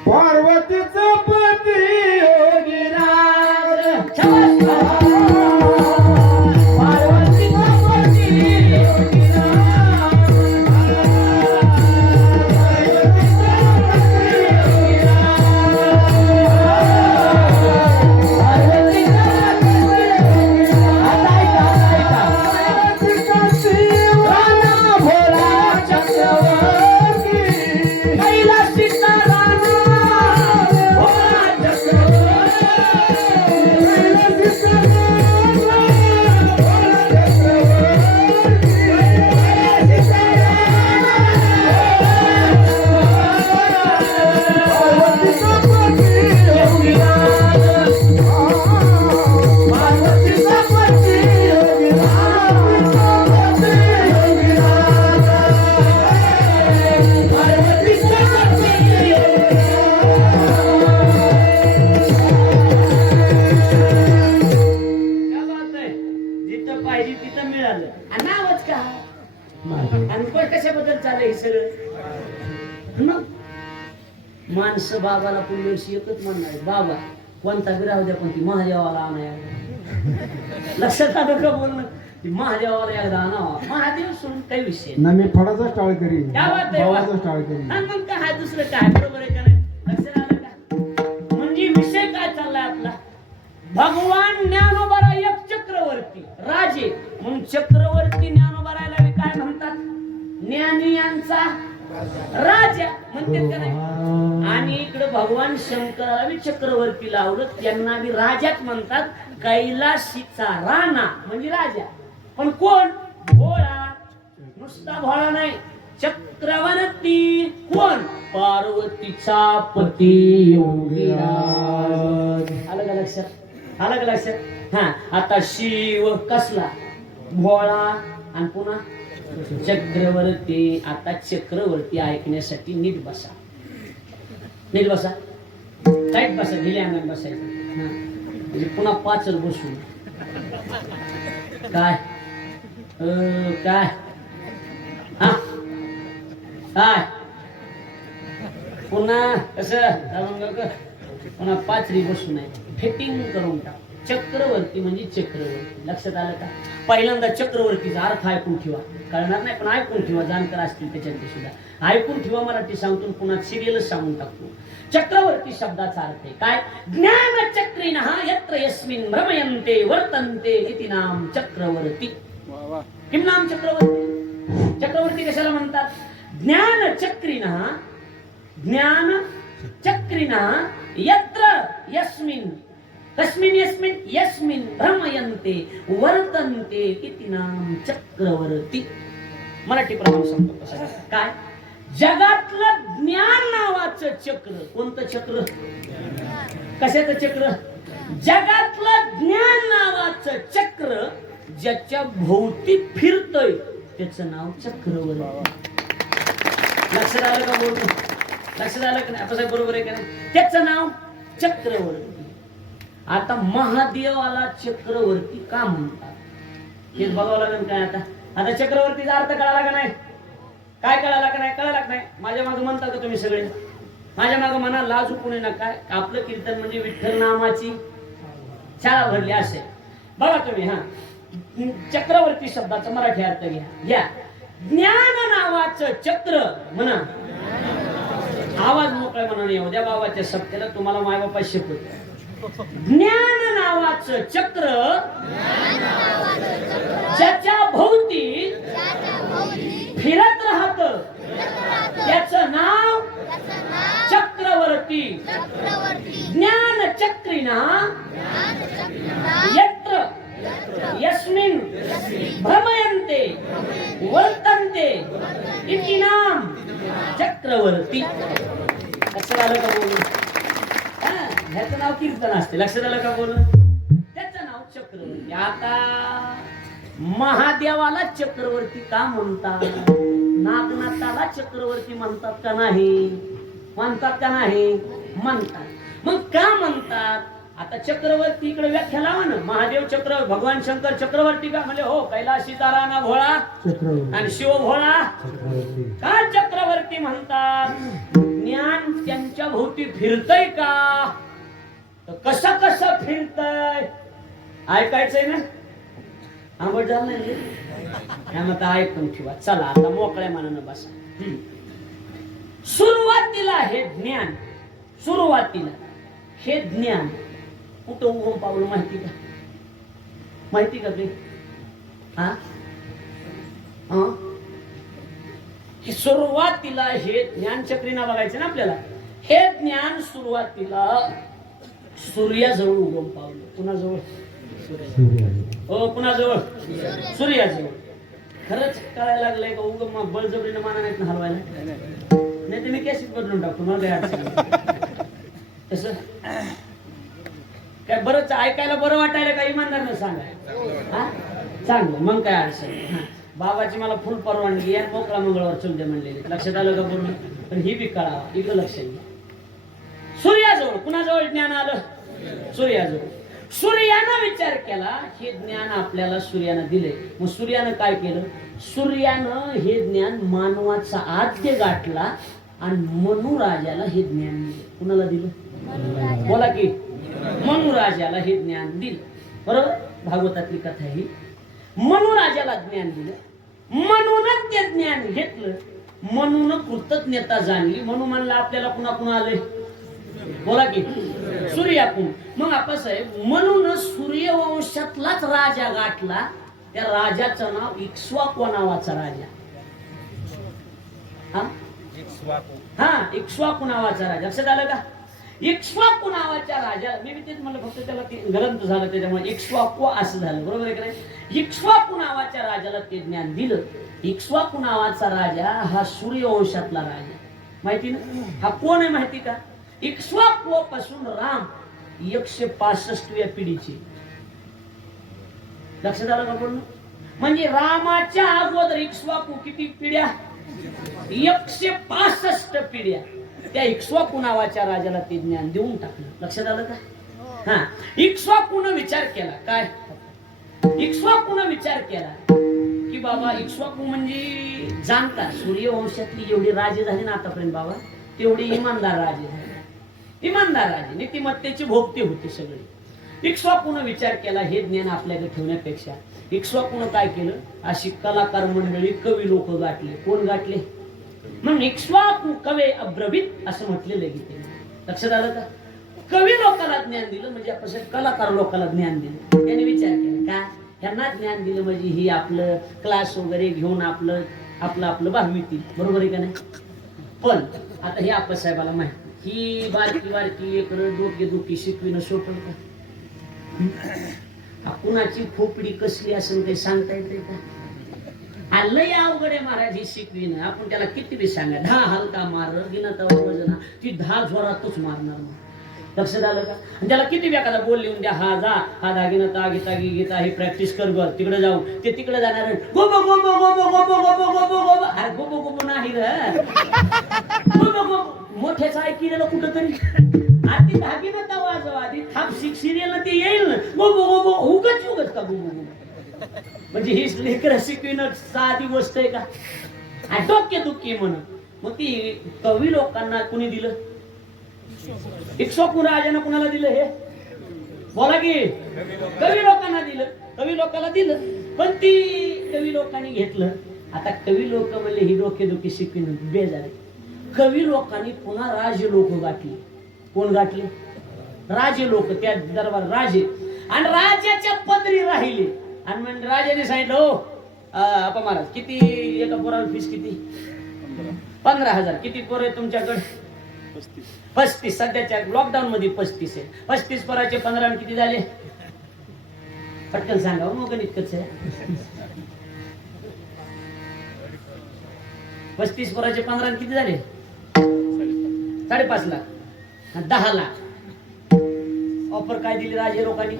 पार्वतीचा पती योगीराज. पार्वतीचा पती योगीराज. चक्रवर्ती माणसं बाबाला पुण्यवर्षी एकच म्हणणार बाबा कोणता बी राहू द्या पण ती महादेवाला आणाय लक्षात आलं का बोलणं ती महादेवाला एकदा आणावा महादेव सोडून काही विषय ना मी फडाचाच टाळ करीन क्या बात आहे, भावाचाच टाळ करीन आणि मग काय दुसरं काय बरोबर आहे का नाही लक्षात आलं का म्हणजे विषय काय चाललाय आपला भगवान ज्ञानोबाला एक चक्रवर्ती राजे मग चक्रवर्ती ज्ञानोबाला काय म्हणतात ज्ञानी यांचा राजा म्हणतात का नाही आणि इकडे भगवान शंकराला बी चक्रवर्ती लावलं त्यांना बी राजाच म्हणतात कैलाशीचा राणा म्हणजे राजा पण कोण भोळा नुसता भोळा नाही चक्रवर्ती कोण पार्वतीचा पती योगीराज आलं का लक्षात आलं का लक्षात हा आता शिव कसला भोळा आणि पुन्हा चक्रवर्ती आता चक्रवर्ती ऐकण्यासाठी नीट बसा टाईट बसा ढिल्या अंगाने बसायचं म्हणजे पुन्हा पाचर बसून काय काय हा काय पुन्हा कसं पुन्हा पाचरी बसून आहे फिटिंग करून टाक चक्रवर्ती म्हणजे चक्रवर्ती लक्षात आलं का पहिल्यांदा चक्रवर्तीचा अर्थ ऐकून ठेवा कळणार नाही पण ऐकून ठेवा जाणकार असतील त्याच्यात सुद्धा ऐकून ठेवा मराठी सांगतो पुन्हा सिरियलच सांगून टाकतो चक्रवर्ती शब्दाचा अर्थ आहे काय ज्ञान चक्रिणः यत्र यस्मिन् भ्रमयन्ते वर्तन्ते इति नाम चक्रवर्ती किम नाम चक्रवर्ती चक्रवर्ती कशाला म्हणतात ज्ञान चक्रिणः यत्र यस्मिन् कस्मिन् यस्मिन् यस्मिन् भ्रमयन्ते वर्तन्ते इति नाम चक्रवर्ती मराठी प्रमाण सांगतो कसं काय जगातलं ज्ञान नावाचं चक्र कोणतं चक्र कशाचं चक्र जगातलं ज्ञान नावाचं चक्र ज्याच्या भोवती फिरतय त्याचं नाव चक्रवर्ती लक्षात आलं का बोलतो लक्षात आलं का नाही आपलं बरोबर आहे का नाही त्याचं नाव चक्रवर्ती आता महादेवाला चक्रवर्ती का म्हणतात हे बघावं लागेल काय आता चक्रवर्तीचा अर्थ कळाला का नाही काय कळाला का नाही माझ्या मागे म्हणता का तुम्ही सगळे माझ्या मागे म्हणा लाज उकू नये काय आपलं कीर्तन म्हणजे विठ्ठल नामाची शाळा भरली असे बघा तुम्ही हा चक्रवर्ती शब्दाचा मराठी अर्थ घ्या ज्ञान नावाचं चक्र म्हणा आवाज मोकळा म्हणून येऊ द्या बाबाच्या सप्त्याला तुम्हाला मायबापा शिकवत ज्ञान नावाचं चक्र ज्याच्या भोवती फिरत राहत त्याचं नाव चक्रवर्ती ज्ञान चक्रिणः यत्र यस्मिन् भ्रमयन्ते वर्तन्ते इति नाम चक्रवर्ती लक्षात आलं का बोलून ह्याचं नाव कीर्तन असते लक्षात आलं का बोलून त्याचं नाव चक्रवर्ती आता महादेवाला चक्रवर्ती का म्हणतात नागनाथाला चक्रवर्ती म्हणतात का नाही म्हणतात मग का म्हणतात आता चक्रवर्ती इकडे व्याख्या लावा ना महादेव चक्र भगवान शंकर चक्रवर्ती का म्हणजे हो कैलाशीचा राणा भोळा आणि शिव भोळा का चक्रवर्ती म्हणतात ज्ञान त्यांच्या भोवती फिरतय का कसं फिरतय ऐकायचंय ना आवड झालं नाही त्यामध्ये ऐकून ठेवा चला आता मोकळ्या मनानं बसा सुरुवातीला हे ज्ञान कुठं उगम पावलं माहिती का ते सुरुवातीला हे ज्ञान चक्रीना बघायचं ना आपल्याला हे ज्ञान सुरुवातीला सूर्याजवळ उगम पावलं कुणाजवळ कुणाजवळ सूर्याजवळ खरंच कळायला लागलंय का उगम बळजबरीनं माना नाही हलवायला नाही तर मी कॅसेट बदलून टाकतो मला काय अडचण कसं काय बरंच ऐकायला बरं वाटायला का इमानदार सांगा चांगलं मग काय अडचण बाबाची मला फुल परवानगी आहे मोकळा मंगळवार चुलते म्हणलेले लक्षात आलं का बोलून पण ही बी कळावा इकडं लक्ष सूर्याजवळ कुणाजवळ ज्ञान आलं सूर्याजवळ सूर्यानं विचार केला हे ज्ञान आपल्याला सूर्यानं दिले मग सूर्यानं काय केलं सूर्यानं हे ज्ञान मानवाचा आद्य गाठला आणि मनु राजाला हे ज्ञान दिलं. कुणाला दिलं? बोला की. मनु राजाला हे ज्ञान दिलं. बरोबर, भागवतातली कथा ही. मनु राजाला ज्ञान दिलं, म्हणूनच ते ज्ञान घेतलं, म्हणून कृतज्ञता जाणली. म्हणून म्हणलं आपल्याला पुन्हा पुन्हा आलंय. बोला की सूर्याकुंड. मग आप्पासाहेब म्हणून सूर्यवंशातलाच राजा गाठला. त्या राजाचं नाव इक्ष्वाकू नावाचा राजा. हा, इक्ष्वाकू नावाचा राजा. लक्षात आलं का? इक्ष्वाकू नावाच्या राजा, मी तेच म्हणलं, फक्त त्याला ते ग्रंथ झालं त्याच्यामुळे इक्ष्वाकू असं झालं. बरोबर आहे का नाही? इक्ष्वाकू नावाच्या राजाला ते ज्ञान दिलं. इक्ष्वाकू नावाचा राजा हा सूर्यवंशातला राजा. माहिती ना? हा कोण आहे माहिती का? इक्ष्वाकू पासून राम 165व्या पिढीची. लक्षात आलं का बोलणं? म्हणजे रामाच्या अगोदर इक्ष्वाकू किती पिढ्या? 165 पिढ्या. त्या इक्ष्वाकू नावाच्या राजाला ते ज्ञान देऊन टाकलं. लक्षात आलं का? हा, इक्ष्वाकून विचार केला. काय? इक्ष्वाकून विचार केला की बाबा, इक्ष्वाकू म्हणजे जाणता सूर्यवंशातली जेवढी राजे झाली ना आतापर्यंत बाबा, तेवढे इमानदार राजे झाले. इमानदार राजे, नीतिमत्तेची भोगते होते सगळे. इक्ष्वाकून विचार केला, हे ज्ञान आपल्याकडे ठेवण्यापेक्षा इक्ष्वाकून काय केलं, अशी कलाकार मंडळी, कवी लोक गाठले. कोण गाठले? म्हणून इक्ष्वाकू कवे अब्रवीत असं म्हटलेलं आहे गीतेने. लक्षात आलं का? कवी लोकांना ज्ञान दिलं म्हणजे आपण कलाकार लोकांना ज्ञान दिलं. त्याने विचार केला का ह्यांना ज्ञान दिलं म्हणजे ही आपलं क्लास वगैरे घेऊन आपलं आपलं आपलं भागवितील. बरोबर आहे का नाही? पण आता हे आप्पासाहेबाला माहिती, ही बारकी बारकी एक डोके दुखी शिकविणं सोपं का? कुणाची खोपडी कसली असेल काही सांगता येते का? लय अवघड आहे महाराज ही शिकविणं. आपण त्याला किती बी सांगा, 10 हलका मार गिनता वजना ती 10 जोरातच मारणार. मग लक्षात आलं का? त्याला किती बी एखादा बोल लिहून द्या, हा जा, हा दागिनता गीता गीता ही प्रॅक्टिस कर बर, तिकडे जाऊ. ते तिकडे जाणार, गोबो गोबो गोबो गोबो गोबो गोबो गोबो. अरे गोबो गोबो नाही रे, गोबो गोबो मोठ्याच ऐकिलेलं कुठं तरी. आधी दागिनता वाजवा, आधी थाप सिरियल ते येईल ना, गोबो गोबो उगच उगच का गोबो गोबो. म्हणजे ही लेकर शिकविणं साधी गोष्ट आहे का? डोके दुखी म्हणून. मग ती कवी लोकांना कुणी दिलं? इक्ष्वाकू राजानं कुणाला दिलं? हे बोला की. कवी लोकांना दिलं. कवी लोकांना दिलं, पण ती कवी लोकांनी घेतलं. आता कवी लोक म्हणले ही डोकेदुखी शिकविणं बेजारी. कवी लोकांनी पुन्हा राजे लोक गाठले. कोण गाठले? राजे लोक. त्या दरबार राजे, आणि राजाच्या पदरी राहिले. आणि म्हणजे राजाने सांगितलं, हो आपा महाराज, किती एका पोराला फीस किती? 15,000. किती पोर आहे तुमच्याकडे? 35. सध्याच्या लॉकडाऊन मध्ये 35 आहे. 35 पोराचे 15 किती झाले? पटकन सांगा मग, गणित कसं आहे? 35 पोराचे 15 किती झाले? 5.5 लाख. 10 लाख ऑफर काय दिली राजे लोकांनी?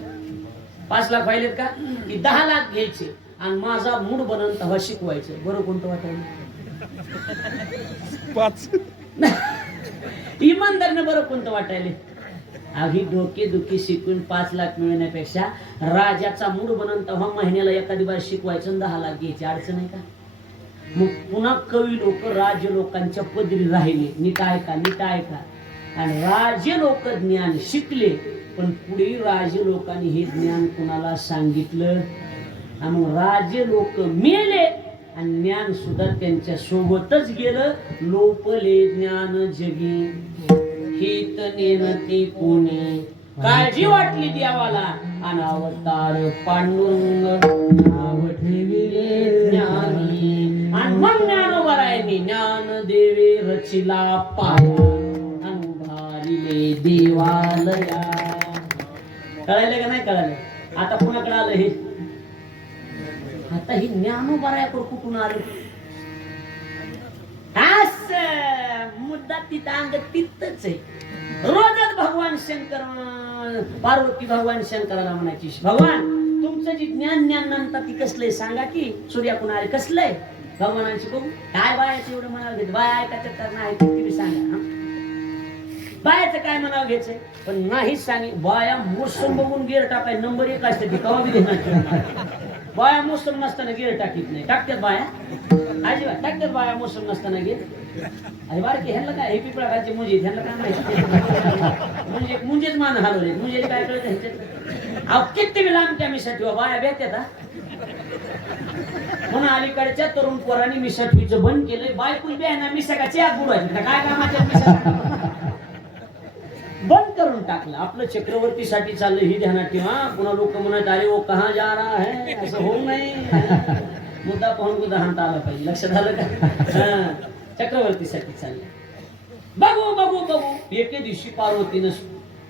5 लाख व्हायलेत का? की 10 लाख घ्यायचे आणि माझा मूड बनन तेव्हा शिकवायचं. बरं कोणतं वाटायला? 5. इमानदारने बरं कोणतं वाटायले? ही डोके दुखी शिकून 5 लाख मिळवण्यापेक्षा राजाचा मूड बनन तेव्हा महिन्याला एखादी बार शिकवायचं, 10 लाख घ्यायची. अडचण आहे का? मग पुन्हा कवी लोक राजे लोकांच्या पदरी राहिले. नीट ऐका, नीट ऐका. आणि राजे लोक ज्ञान शिकले, पण पुढे राजे लोकांनी हे ज्ञान कुणाला सांगितलं? आणि मग राजे लोक मेले आणि ज्ञान सुद्धा त्यांच्या सोबतच गेलं. लोपले ज्ञान जगी, हित नेनती कोणी. काळजी वाटली देवाला आणि अवतार पांडुरंग नाव ठेविले ज्ञानी. आणि मग ज्ञानोबरायांनी ज्ञान देवे रचिला पाया आणि भारिले देवालया. कळायलं का नाही कळालं? आता कुणाकडे आलं हे? आता ही ज्ञानोबरायाकडे कुठून आलं? मुद्दा तिथं अंग तिथंच आहे. रोजच भगवान शंकर, पार्वती भगवान शंकराला म्हणायची, भगवान तुमचं जे ज्ञान म्हणतात ती कसलंय सांगा की. सूर्याकुण आले कसलंय? भगवानांशी बघू काय बायाचं एवढं म्हणावं घ्यायचं? बाया ऐकायचं तर नाही ती सांगा. बायाचं काय म्हणावं घ्यायचंय? पण नाही सांगे. बाया मोसम बघून गेअर टाकाय नंबर 1 असते ती कवा बी देणार. बाया मोसम नसताना गेअर टाकीत नाही. टाकतात बाया. अजिबात टाकतात बाया मोसम नसताना घेत अरे बारके ह्यांना काय हे पिपळा खायचे मुंजे ह्यांना काय माहिती म्हणजे मुंजेच मान हलवले मुंजे काय कळत ह्यांच्यात अहो किती वेळा आमच्या मिशा ठेवा बाया भेटतात हा म्हणून अलीकडच्या तरुण पोरांनी मिशा ठेवायचं बंद केलंय बायकून बी मिशा का चेक बुडवायची काय कामाच्या मिशा बंद करून टाकलं आपलं चक्रवर्तीसाठी चाललं ही ध्यानात ठेवा पुन्हा लोक म्हणत अरे वो कहा जा रहा है असं होऊ नये मुद्दा पाहून मुद्दा हाणता आला पाहिजे लक्षात आलं का चक्रवर्तीसाठी चाललं बघू बघू बघू एके दिवशी पार्वतीनं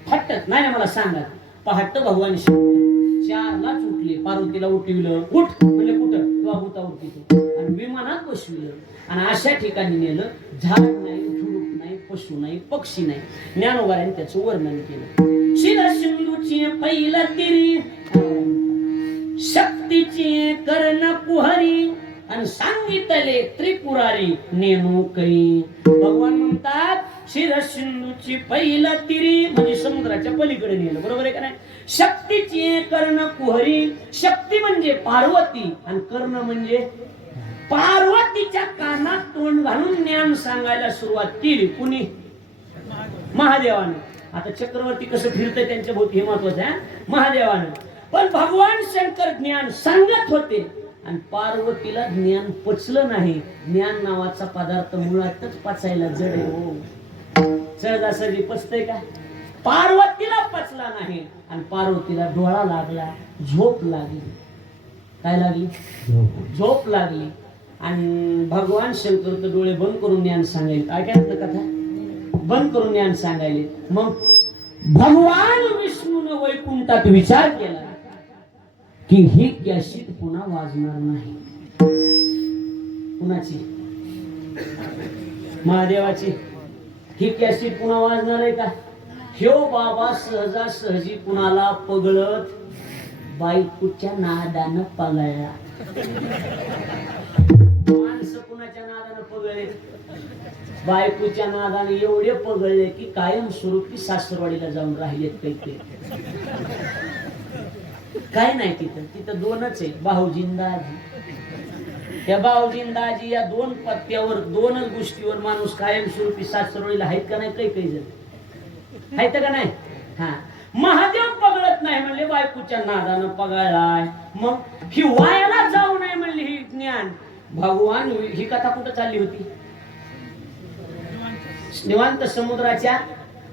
फटत नाही मला सांगा पहाट भगवान चारला उठले पार्वतीला उठविलं उठ म्हणजे कुठं तू भूता उठती तू आणि विमानात बसविलं आणि अशा ठिकाणी नेलं झाड नाही झुडूप नाही पशु नाही पक्षी नाही ज्ञानोबाराने त्याचं वर्णन केलं शिरा सिंधूची पहिला तिरी शक्तीची कर्ण कुहरी आणि सांगितले त्रिपुरारी नेणू कै भगवान म्हणतात शिरसिंधूची पहिला तिरी म्हणजे समुद्राच्या पलीकडे नेलं बरोबर आहे का नाही शक्तीची कर्ण कुहरी शक्ती म्हणजे पार्वती आणि कर्ण म्हणजे पार्वतीच्या कानात तोंड घालून ज्ञान सांगायला सुरुवात केली कुणी महादेवानं आता चक्रवर्ती कसं फिरतंय त्यांच्या भोवती हे महत्वाचं आहे महादेवानं पण भगवान शंकर ज्ञान सांगत होते आणि पार्वतीला ज्ञान पचलं नाही ज्ञान नावाचा पदार्थ मुळातच पचायला जड आहे हो सहजासहजी पचतय का पार्वतीला पचला नाही आणि पार्वतीला डोळा लागला झोप लागली काय लागली झोप लागली आणि भगवान शंकर तर डोळे बंद करून ज्ञान सांगायले काय काय कथा बंद करून ज्ञान सांगायले मग भगवान विष्णूने वैकुंठात विचार केला की ही कॅशिट पुन्हा वाजणार नाही कुणाची महादेवाची ही कॅशिट पुन्हा वाजणार आहे का ह्यो बाबा सहजासहजी कुणाला पगळत बायकोच्या नादानं पगळला माणसं कुणाच्या नादानं पगळले बायकोच्या नादाने एवढे पगळले की कायम स्वरूपी सासरवाडीला जाऊन राहिलेत काही काय नाही तिथं दोनच आहे भाऊजींदाजी त्या भाऊजींदाजी या दोन पत्त्यावर दोनच गोष्टीवर माणूस कायम स्वरूपी सासरवाडीला आहेत का नाही काही जण आहेत का नाही हा महादेव पगळत नाही म्हणले बायकोच्या नादानं पगळलाय मग ही वायाला जाऊ नये म्हणली ही ज्ञान भगवान ही कथा कुठं चालली होती निवांत समुद्राच्या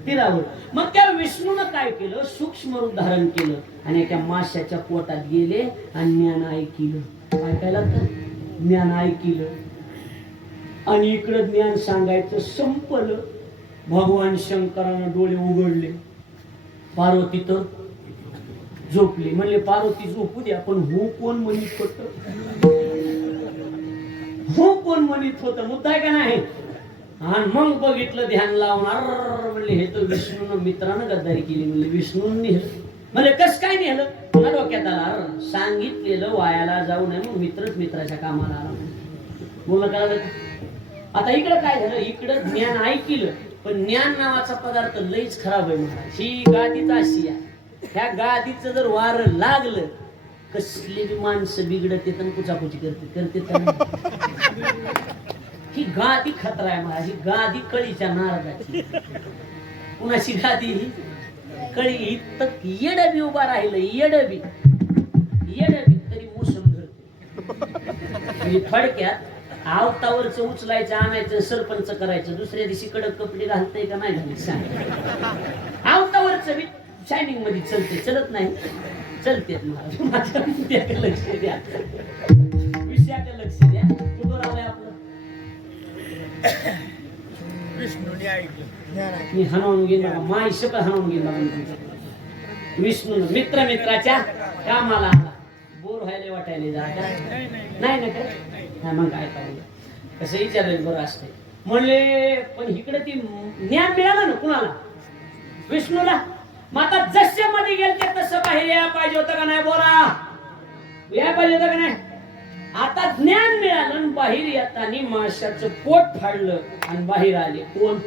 तीरावर मग त्या विष्णूनं काय केलं सूक्ष्म रूप धारण केलं आणि एका माशाच्या पोटात गेले आणि ज्ञान ऐकिलं काय काय लागतं ज्ञान ऐकिलं आणि इकडं ज्ञान सांगायचं संपलं भगवान शंकरानं डोळे उघडले पार्वती तर झोपली म्हणले पार्वती झोपू द्या पण हो कोण म्हणत होत हो कोण म्हणत होत मुद्दा आहे का नाही आणि मग बघितलं ध्यान लावणार म्हणले हे तर विष्णूनं मित्रानं गद्दारी केली म्हणले विष्णून नेलं म्हणजे कस काय नेलं पुन्हा डोक्यात आला सांगितलेलं वायाला जाऊ नये मग मित्रच मित्राच्या कामाला आला बोलणं कळलं आता इकडं काय झालं इकडं ज्ञान ऐकिलं पण ज्ञान नावाचा पदार्थ लईच खराब आहे महाराज ही गादीच अशी आहे ह्या गादीचं जर वार लागलं कसली माणसं बिघडते तर कुचाकुची करते ही गादी खतरा आहे महाराज ही गादी कळीच्या नारदाची कुणाची गादी ही कळी इतक येडबी उभा राहिलं येडबी तरी मोसम धरते थडक्यात आवतावरच उचलायचं आणायचं सरपंच करायचं दुसऱ्या दिवशी कडक कपडे घालतंय का नाही घालत सांग आवतावरच बी शायनिंग मध्ये चलते चलत नाही चलते माझ्या लक्ष द्या विषयाकडे लक्ष द्या कुठं राहावं आपलं विष्णूने ऐकलं मी हनवून गेला माय शपथ हनवून गेला विष्णू मित्र मित्राच्या कामाला आला बोर व्हायला वाटायला जा नाही ना काय हा मग काय पाहिजे कसं विचारलं बरं असते म्हणले पण इकडे ती ज्ञान मिळालं ना कुणाला विष्णूला मग आता जसे मध्ये गेलते तसं बाहेर यायला पाहिजे होतं का नाही बोला यायला पाहिजे होतं का नाही आता ज्ञान मिळालं आणि बाहेर येताना माशाचं पोट फाडलं आणि बाहेर आले कोण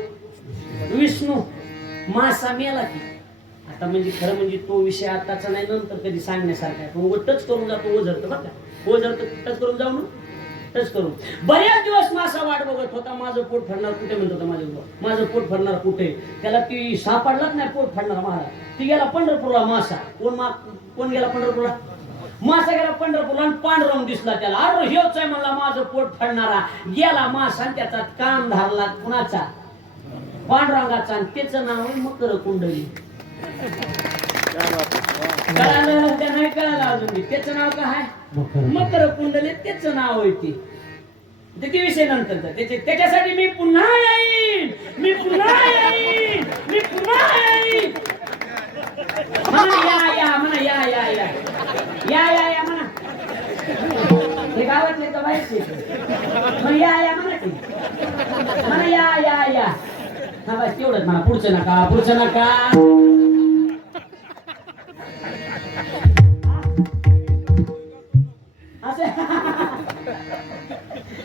विष्णू मासा मेला की आता म्हणजे खरं म्हणजे तो विषय आताचा नाही नंतर कधी सांगण्यासारखा आहे पण टच करून जातो ओझरतं बरं का ओझरतं टच करून जाऊ ना टच करून बऱ्याच दिवस मासा वाट बघत होता, माझं पोट फाडणार कुठे म्हणत होता माझं पोट फाडणार कुठे. त्याला ती सापडलाच नाही पोट फाडणार महाराज. ती गेला पंढरपूरला मासा. कोण गेला पंढरपूरला? मासा गेला पंढरपूरला आणि पांडुरंग दिसला त्याला. अरे हेच आहे म्हणला माझं पोट फाडणारा. गेला मासा आणि त्याचा कान धरला कुणाचा? पांडुरंगाचा. आणि त्याचं नाव आहे मकर कुंडली. कळालं त्या नाही कळालं अजून. त्याचं नाव काय? मकर कुंडली. त्याचं नाव आहे ते विषय नंतर. त्याच्यासाठी मी पुन्हा येईन, मी पुन्हा येईन, मी पुन्हा येईन. म्हणा या म्हणा या म्हणा. हे गावातले तर व्हायचे मग या म्हणा की म्हणा या. हा बस तेवढंच म्हणा. पुढचं नका.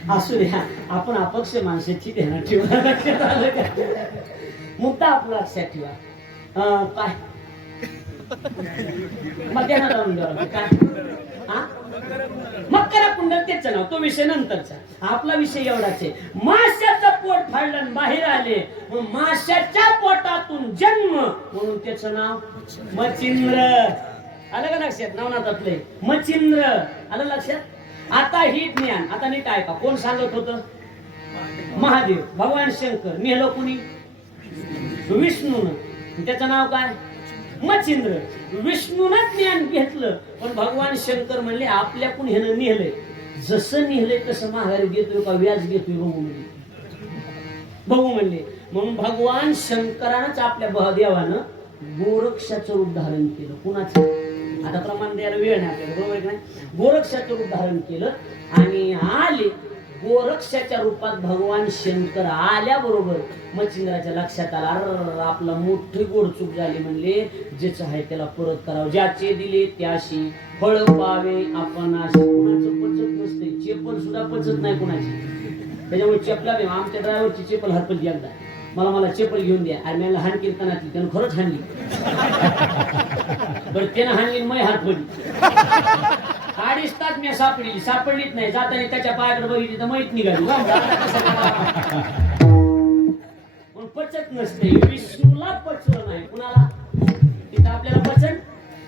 असू द्या, आपण अपक्ष माणसाची ध्यानात ठेवा. लक्षात आलं का? मुद्दा आपला लक्षात ठेवा. काय मग ध्यानात आणून द्यावं काय? मकर कुंडल त्याचं नाव. तो विषय नंतरचा. आपला विषय एवढाच आहे. माशाचं पोट फाडलं बाहेर आले, माशाच्या पोटातून जन्म म्हणून त्याचं नाव मच्छिंद्र. आलं का लक्षात? नवनाथातले मच्छिंद्र. आलं लक्षात? आता ही ज्ञान आता नीट ऐका. कोण सांगत होतं? महादेव. भगवान शंकर. नेहलं कुणी? विष्णून. त्याचं नाव काय? मच्छिंद्र. विष्णूनच ज्ञान घेतलं, पण भगवान शंकर म्हणले आपल्याकडून ह्यानं नेहलंय. जसं नेहलंय तसं माघारी घेतोय का व्याज घेतोय बघू म्हणले. म्हणून भगवान शंकरानंच आपल्या देवानं गोरक्षाचं रूप धारण केलं. कुणाचं? आता प्रमाण द्यायला वेळ नाही आपल्याला, बरोबर नाही? गोरक्षाचं रूप धारण केलं आणि आले. गोरक्षाच्या रूपात भगवान शंकर आल्याबरोबर मच्छिंद्राच्या लक्षात आला, अरे आपला मोठी गोडचूक झाली. म्हणले ज्याचं आहे त्याला परत करावं. ज्याचे दिले त्याशी फळ पावे आपण अशी. कुणाचं पचत नसते. चेपल सुद्धा पचत नाही कुणाची. त्याच्यामुळे चेपला आमच्या ड्रायव्हरची चेपल हरपली एकदा. मला चेपल घेऊन द्या. आणि मला हाण कीर्तनातली त्यानं खरंच हाणली. बरं त्यानं हाणली मै हात पडली. 2.5 तास मी सापडलीच नाही. जाताना त्याच्या पायाकडे बघितली तर माहित निघाली. पचत नसते. विष्णूला पचलं नाही. कुणाला? तिथं आपल्याला पचन.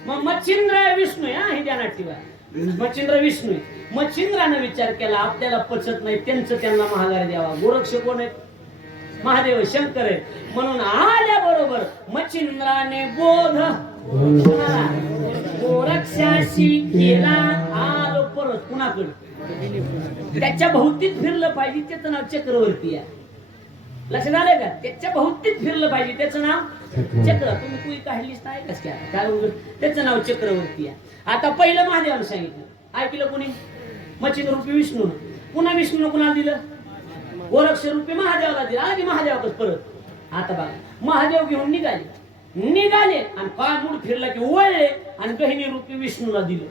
मग मच्छिंद्र विष्णू आहे. हे ध्यानात ठेवा. मच्छिंद्र विष्णू. मच्छिंद्रानं विचार केला आपल्याला पचत नाही, त्यांचं त्यांना महागारी द्यावा. गोरक्ष कोण आहे? महादेव शंकर आहे. म्हणून आल्याबरोबर मच्छिंद्राने बोध गोरक्षाशी केला. आलो परत कुणाकडे? त्याच्या भोवतीत फिरलं पाहिजे. त्याचं नाव चक्रवर्ती आहे. लक्षात आलंय का? त्याच्या भोवतीत फिरलं पाहिजे. त्याचं नाव चक्र. तुम्ही कुई काढलीच नाही कस काय? त्याचं नाव चक्रवर्ती आहे. आता पहिलं महादेवानं सांगितलं. ऐकलं कोणी? मच्छिंद्र रूपी विष्णू. पुन्हा विष्णूनं कुणाला दिलं? गोरक्ष रूपी महादेवाला दिलं. आणि महादेवाकडे परत. आता बघा, महादेव घेऊन निघाले आणि पाय फिरला की वळले आणि गहिनी रूपी विष्णूला दिलं.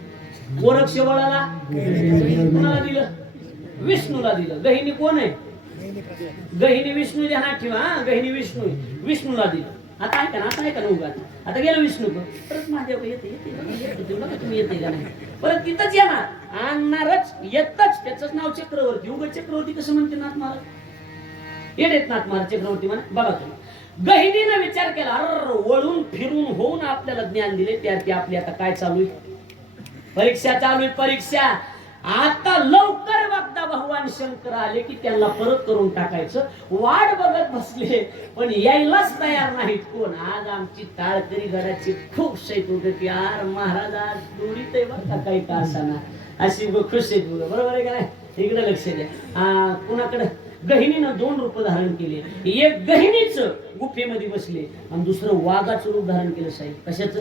गोरक्ष वळाला कुणाला दिलं? विष्णूला दिलं. गहिनी कोण आहे? गहिनी विष्णू. ध्यानात ठेवा. गहिनी विष्णूला दिलं. आता ऐका ना उगा. आता गेलो विष्णू परत महादेव येते तुम्ही येते का नाही? परत तिथंच येणार. आणणारच येतच. त्याच नाव चक्रवर्ती. उगा चक्रवर्ती कसं म्हणते नाथ महाराज? येडेत नाथ महाराज चक्रवर्ती म्हणा. बघा तुम्ही. गहिनीनं विचार केला, अरे वळून फिरून होऊन आपल्याला ज्ञान दिले. त्यात आपली आता काय चालू आहे? परीक्षा चालू आहे. परीक्षा. आता लवकर बघता भगवान शंकर आले की त्यांना परत करून टाकायचं. वाट बघत बसले पण यायलाच तयार नाहीत. कोण? आज आमची टाळकरी घराची खूप शैत होते की यार महाराज आज दोडीत आहे बरं का काही का असाना. अशी खुश आहेत बघा. बरोबर आहे का नाही? इकडे लक्ष द्या. कुणाकडे? गहिनीनं 2 रूप धारण केले. एक गहिनीच गुफेमध्ये बसले आणि दुसरं वाघाचं रूप धारण केलं. साहेब कशाचं?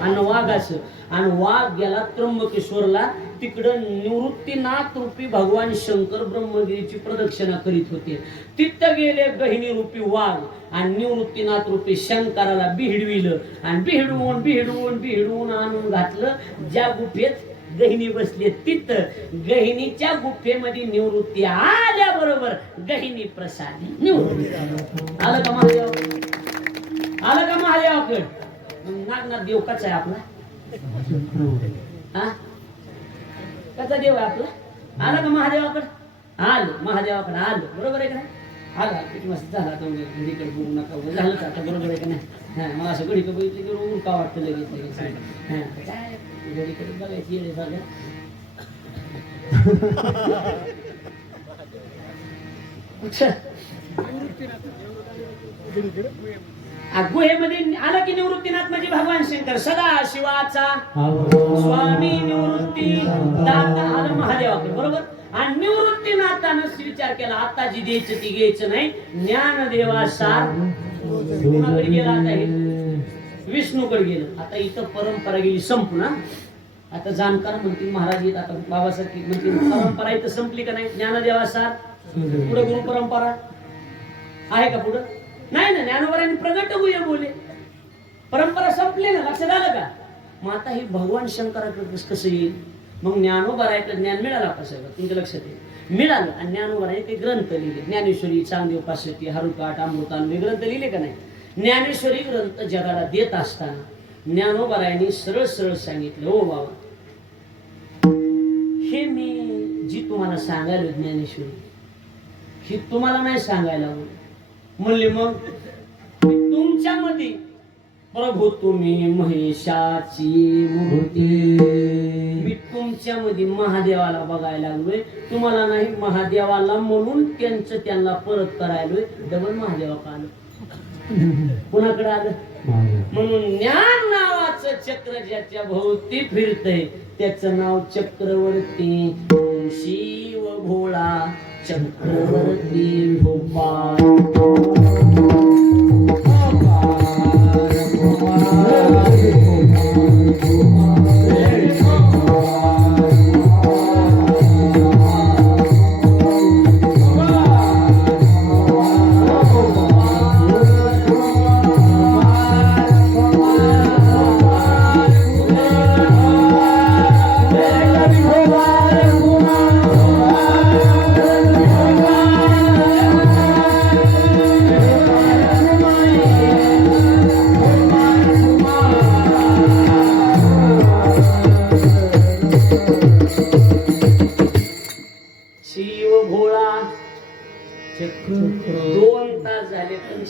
आणि वाघाचं. आणि वाघ गेला त्र्यंबकेश्वरला. तिकडं निवृत्तीनाथ रूपी भगवान शंकर ब्रह्मगिरीची प्रदक्षिणा करीत होते. तिथं गेले गहिनी रूपी वाघ आणि निवृत्तीनाथ रूपी शंकराला बिहडविलं आणि बिहडवून आणून घातलं ज्या गुफेत गहिनी बसले. तिथं गहिनीच्या गुफेमध्ये निवृत्ती आल्याबरोबर गहिनी प्रसादी निवृत्ती. आलं का महादेव? आलं का महादेवाकडे? नागनाथ देव कसा आहे आपला? हा कसा देव आहे आपला? आला का महादेवाकडे? आलो महादेवाकडे आलो, बरोबर आहे का नाही? आला किती मस्त झाला आता घडीकडे बघू नका झालं आता, बरोबर आहे का नाही? हा मला असं घडीकडे बघितलं की ऊन का वाटतं लगेच हा काय घडीकडे बघायची येडे बघा. गुहेमध्ये आला की निवृत्तीनाथ म्हणजे भगवान शंकर, सदा शिवाचा स्वामी निवृत्ती दाता आलं महादेवाकडे, बरोबर. आणि निवृत्तीनाथानं विचार केला आता जी द्यायचं ती घ्यायचं नाही, ज्ञानदेवा सार कुणाकडे गेला आता हे विष्णूकडे गेलं. आता इथं परंपरा गेली संपून. आता जाणकार म्हणतील महाराज येत, आता बाबासारखी म्हणतील परंपरा इथं संपली का नाही? ज्ञानदेवा सार पुढे गुरु परंपरा आहे का पुढं? नाही ना, ज्ञानोबरांनी प्रगट होऊया बोले, परंपरा संपली ना, लक्षात आलं का? मग आता हे भगवान शंकराकडे कसं येईल? मग ज्ञानोबराकडे ज्ञान मिळालं कसं तुमच्या लक्षात येईल? मिळालं. आणि ज्ञानोबराने ते ग्रंथ लिहिले, ज्ञानेश्वरी, चांगदेव पासष्टी, हरुकाठ, अमृतांबे ग्रंथ लिहिले का नाही? ज्ञानेश्वरी ग्रंथ जगाला देत असताना ज्ञानोबरायांनी सरळ सरळ सांगितलं, ओ बाबा हे मी जी तुम्हाला सांगायला ज्ञानेश्वरी ही तुम्हाला नाही सांगायला म्हणले. मग तुमच्यामध्ये प्रभू तुम्ही महेशाची मूर्ती, मी तुमच्यामध्ये महादेवाला बघायला लागलोय, तुम्हाला नाही महादेवाला, म्हणून त्यांना परत करायलोय. डबल महादेवा आलं, कुणाकडे आलं? म्हणून ज्ञान नावाचं चक्र ज्याच्या भोवती फिरतय त्याचं नाव चक्रवर्ती. शिव भोळा चक्रवर्ती गोपाळ.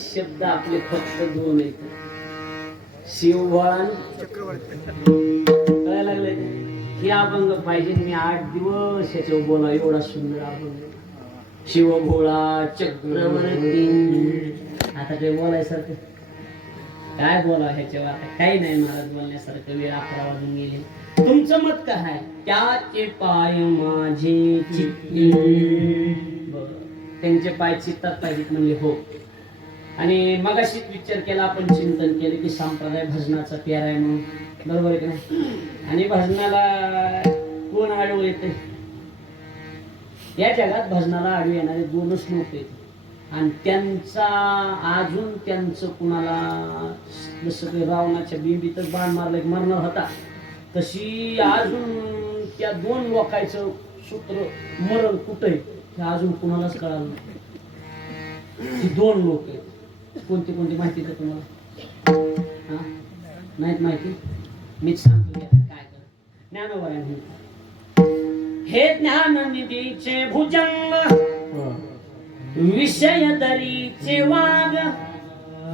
शब्द आपले फक्त दोन आहेत, शिवभोळा कळायला लागले. हे अभंग पाहिजे, मी 8 दिवस याच्यावर बोला, एवढा सुंदर अभंग. शिवभोळा चक्रवर्ती. आता काही बोलायसारखं काय बोला ह्याच्यावर? आता काही नाही महाराज बोलण्यासारखं. वेळ 11 वाजून गेले. तुमचं मत काय आहे? त्याचे पाय माझे चित्ती, त्यांचे पाय चित्तात पाहिजेत म्हणले हो. आणि मगाशी विचार केला आपण, चिंतन केलं की संप्रदाय भजनाचा प्यार आहे म्हणून, बरोबर आहे की नाही? आणि भजनाला कोण आडवं येते? या जगात भजनाला आडवे येणारे 2च लोक आहेत. आणि त्यांचं कुणाला जसं काही रावणाच्या बिंबीतच बाण मारलं की मरणार होता, तशी अजून त्या 2 लोकांचं सूत्र मरण कुठं आहे हे अजून कुणालाच कळालं नाही. 2 लोक आहेत. कोणती कोणती माहिती का तुम्हाला? नाहीत माहिती? मीच सांगतो काय कर. ज्ञानोबरांनी हे ज्ञाननिधीचे भुजंग, विषय दरीचे वाग,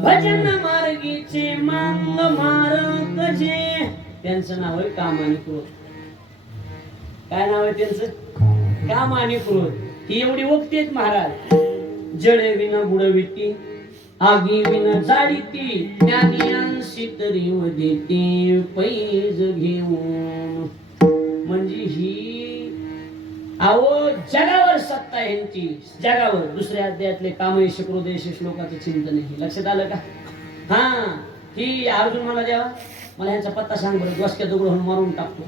भजन मार्गीचे मांग मारक जे. त्यांचं नाव आहे काम आणि क्रोध. काय नाव आहे त्यांचं? काम आणि क्रोध. ही एवढी वक्ती आहेत महाराज. जळे विना बुडविती, आगी विना जाळीती, ज्ञानियांशी तरी देती पैज घेऊन. म्हणजे ही अहो जगावर सत्ता आहे यांची, जगावर. दुसऱ्या अध्यायातले कामयश क्रोधेश श्लोकाचं चिंतन आहे. लक्षात आलं का? हा, ही अर्जुन मला द्यावा, मला ह्यांचा पत्ता सांग बरं, डोसक्या दगड मारून टाकतो.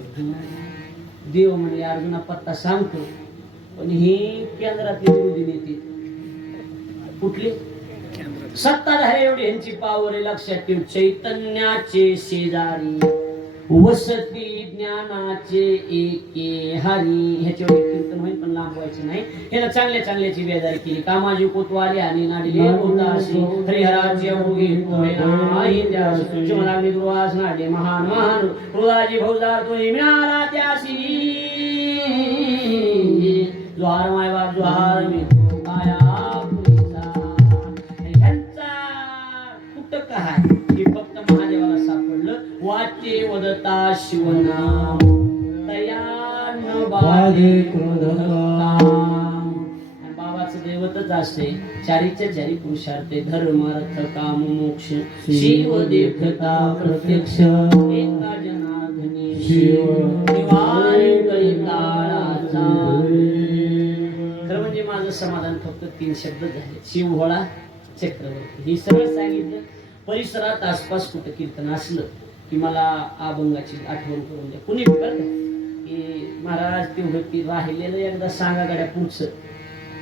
देव म्हणजे अर्जुना पत्ता सांगतो, पण ही केंद्रातली विरोधी नेते. कुठली? सत्ताधारी एवढी ह्यांची पावर आहे. लक्षात ठेव. चैतन्याचे शेजारी, वसती ज्ञानाचे एके हरी. ह्याच्यावर कीर्तन होईल पण लांबवायचं नाही. ह्याला चांगल्या चांगल्याची बेदारी केली. कामाजी कोतवाले आणि नाडिले होताशी, हरिहराची अवघी नाही त्याशी, शिवनाग्नी दुर्वास नाडले महान महान, हृदाजी फौजदार तो मिळाला त्याशी. जोहार मायबाप जोहार मी काया पुरीचा. आणि ह्यांचा कुठं काय हे फक्त महादेवाला सापडलं. वाचे वदता शिवनाम तयान बाधे क्रोधकाम. आणि बाबाचं दैवतच असते चारीच्या चारी पुरुषार्थे धर्म अर्थ काम मोक्ष शिव देखता प्रत्यक्ष एका जनार्दनी शिव निवारी कैकाळाचा. खरं म्हणजे माझं समाधान फक्त 3 शब्द झाले. शिवहोळा चक्रवर्ती हे सगळं सांगितलं. परिसरात आसपास कुठं कीर्तन असलं की मला अभंगाची आठवण करून द्या. कुणी बघा की महाराज ते होती राहिलेलं एकदा सांगा गाड्या पुढचं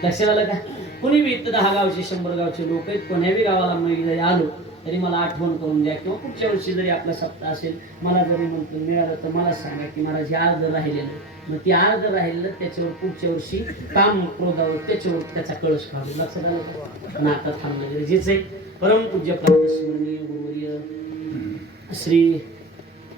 लक्षात आलं का. कुणी बी इथं 10 गावचे 100 गावचे लोक आहेत. कोण्याही गावाला मी जरी आलो तरी मला आठवण करून द्या. किंवा पुढच्या वर्षी जरी आपला सप्ताह असेल मला जरी म्हटलं मिळालं तर मला सांगा की महाराज हे अर्ध राहिलेलं. मग ते अर्ध राहिलेलं त्याच्यावर पुढच्या वर्षी काम क्रोधावर त्याच्यावर त्याचा कळस काढू. लक्षात आलं का. नाता थांबलं गरजेचं आहे. परमपूज्य प्राप्त स्मरणीय गुरुवर्य श्री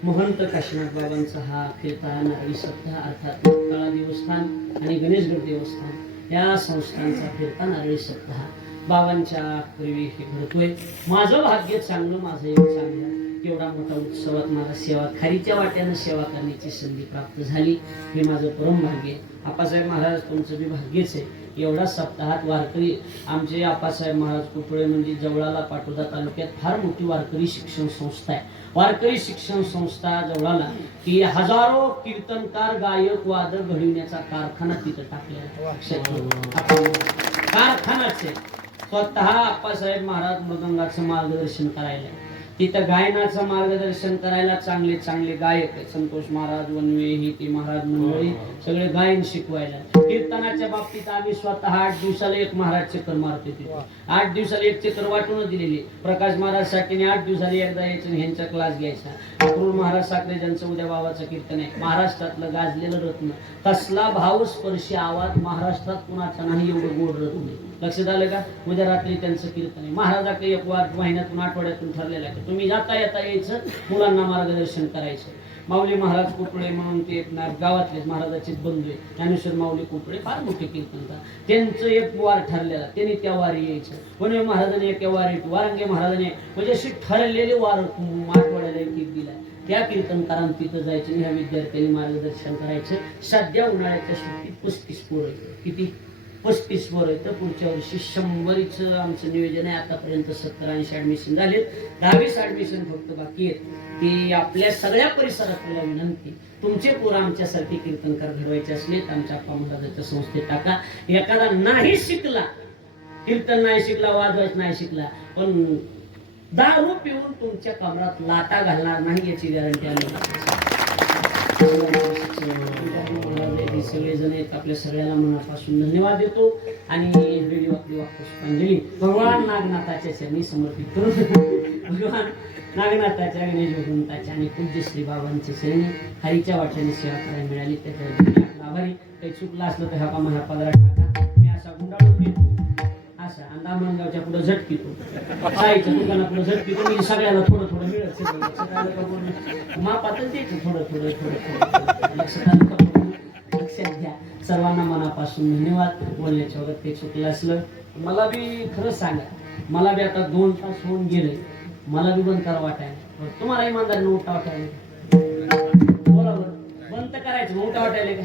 महंत काशीनाथ बाबांचा हा कीर्तन नारळी सप्ताह अर्थात काळा देवस्थान आणि गणेशगड देवस्थान या संस्थांचा कीर्तन नारळी सप्ताह बाबांच्या पूर्वी हे घडतोय. माझं भाग्य चांगलं माझं एक चांगलं एवढा मोठा उत्सवात मला सेवा खारीच्या वाट्यानं सेवा करण्याची संधी प्राप्त झाली. हे माझं परम भाग्य आहे. आप्पासाहेब महाराज तुमचं बी भाग्यच आहे. एवढा सप्ताहात वारकरी आमचे आप्पासाहेब महाराज कुपळे म्हणजे जवळाला पाटोदा तालुक्यात फार मोठी वारकरी शिक्षण संस्था आहे. वारकरी शिक्षण संस्था जवळाला की हजारो कीर्तनकार गायक वादक घडविण्याचा कारखाना तिथं टाकलेला कारखानाच आहे. स्वतः आप्पासाहेब महाराज मृदंगाचं मार्गदर्शन करायला तिथं गायनाचं मार्गदर्शन करायला चांगले चांगले गायक आहेत. संतोष महाराज वनवे ही ती महाराज मंडळी सगळे गायन शिकवायला. कीर्तनाच्या बाबतीत आम्ही स्वतः 8 दिवसाला एक महाराज चक्कर मारते तिथे. 8 दिवसाला एक चक्कर वाटून दिलेली. प्रकाश महाराज साठी 8 दिवसाला एकदा यायचं ह्यांचा क्लास घ्यायचा. अक्रूर महाराज साखरे ज्यांचं उद्या बाबाचं कीर्तन आहे. महाराष्ट्रातलं गाजलेलं रत्न तसला भावस्पर्शी आवाज महाराष्ट्रात कुणाचा नाही एवढं गोड रत्न. लक्षात आलं का. उद्या रात्री त्यांचं कीर्तन आहे. महाराजाकडे एक वार महिन्यातून आठवड्यातून ठरलेला आहे. तुम्ही जाता येता यायचं मुलांना मार्गदर्शन करायचं. माऊली महाराज कुपळे म्हणून ते गावातलेच महाराजाचेच बंधू आहे. ज्ञानेश्वर माऊली कुपळे फार मोठे कीर्तनकार. त्यांचं एक वार ठरलेला त्यांनी त्या वारी यायचं. पण महाराजांनी एका वारी वारंगे महाराजांनी म्हणजे अशी ठरलेले वार आठवड्याला एक दिला. त्या कीर्तनकारांना तिथं जायचं. ह्या विद्यार्थ्यांनी मार्गदर्शन करायचं. सध्या उन्हाळ्याच्या सुट्टीत 35 पोरं किती 35 वर आहे. तर पुढच्या वर्षी 100चं आमचं नियोजन आहे. आतापर्यंत 70-80 ऍडमिशन झाले. 10वीस ऍडमिशन फक्त बाकी आहेत. की आपल्या सगळ्या परिसरातल्या विनंती तुमचे पोरं आमच्यासारखे कीर्तनकार घडवायचे असले तर आमच्या आप्पा महाराजांच्या संस्थेत टाका. एखादा नाही शिकला कीर्तन नाही शिकला वाजवायच नाही शिकला पण दारू पिऊन तुमच्या कमरात लाटा घालणार नाही याची गॅरंटी आली. सगळेजण आहेत. आपल्या सगळ्याला मनापासून धन्यवाद देतो आणि व्हिडिओ आपली पुष्पांजली भगवान नागनाथाच्या चरणी समर्पित करून भगवान नागनाथाच्या गणेश भगवंताच्या आणि पूज्य श्री बाबांच्या चरणी हरीच्या वाट्याने सेवा करायला मिळाली त्याच्या आभारी. काही चुकलं असलं तर हा माझा पदरा टाका. मी असा गुंडाळून घेतो असा आणि दामणगावच्या पुढे झटकितो साईच्या दुकाना पुढे झटकितो. मी सगळ्याला थोडं थोडं मिळत मापातच द्यायचं थोडं थोडं थोडं थोडं. लक्षात घ्या. सर्वांना मनापासून धन्यवाद. बोलण्याच्या वगैरे ते चुकलं असलं मला बी खरं सांगा. मला बी आता 2 तास होऊन गेले. मला बी बंद करा वाटायला. तुम्हाला इमानदारीने उठा वाटायला बोला बरं बंद करायचं उठा वाटायला का.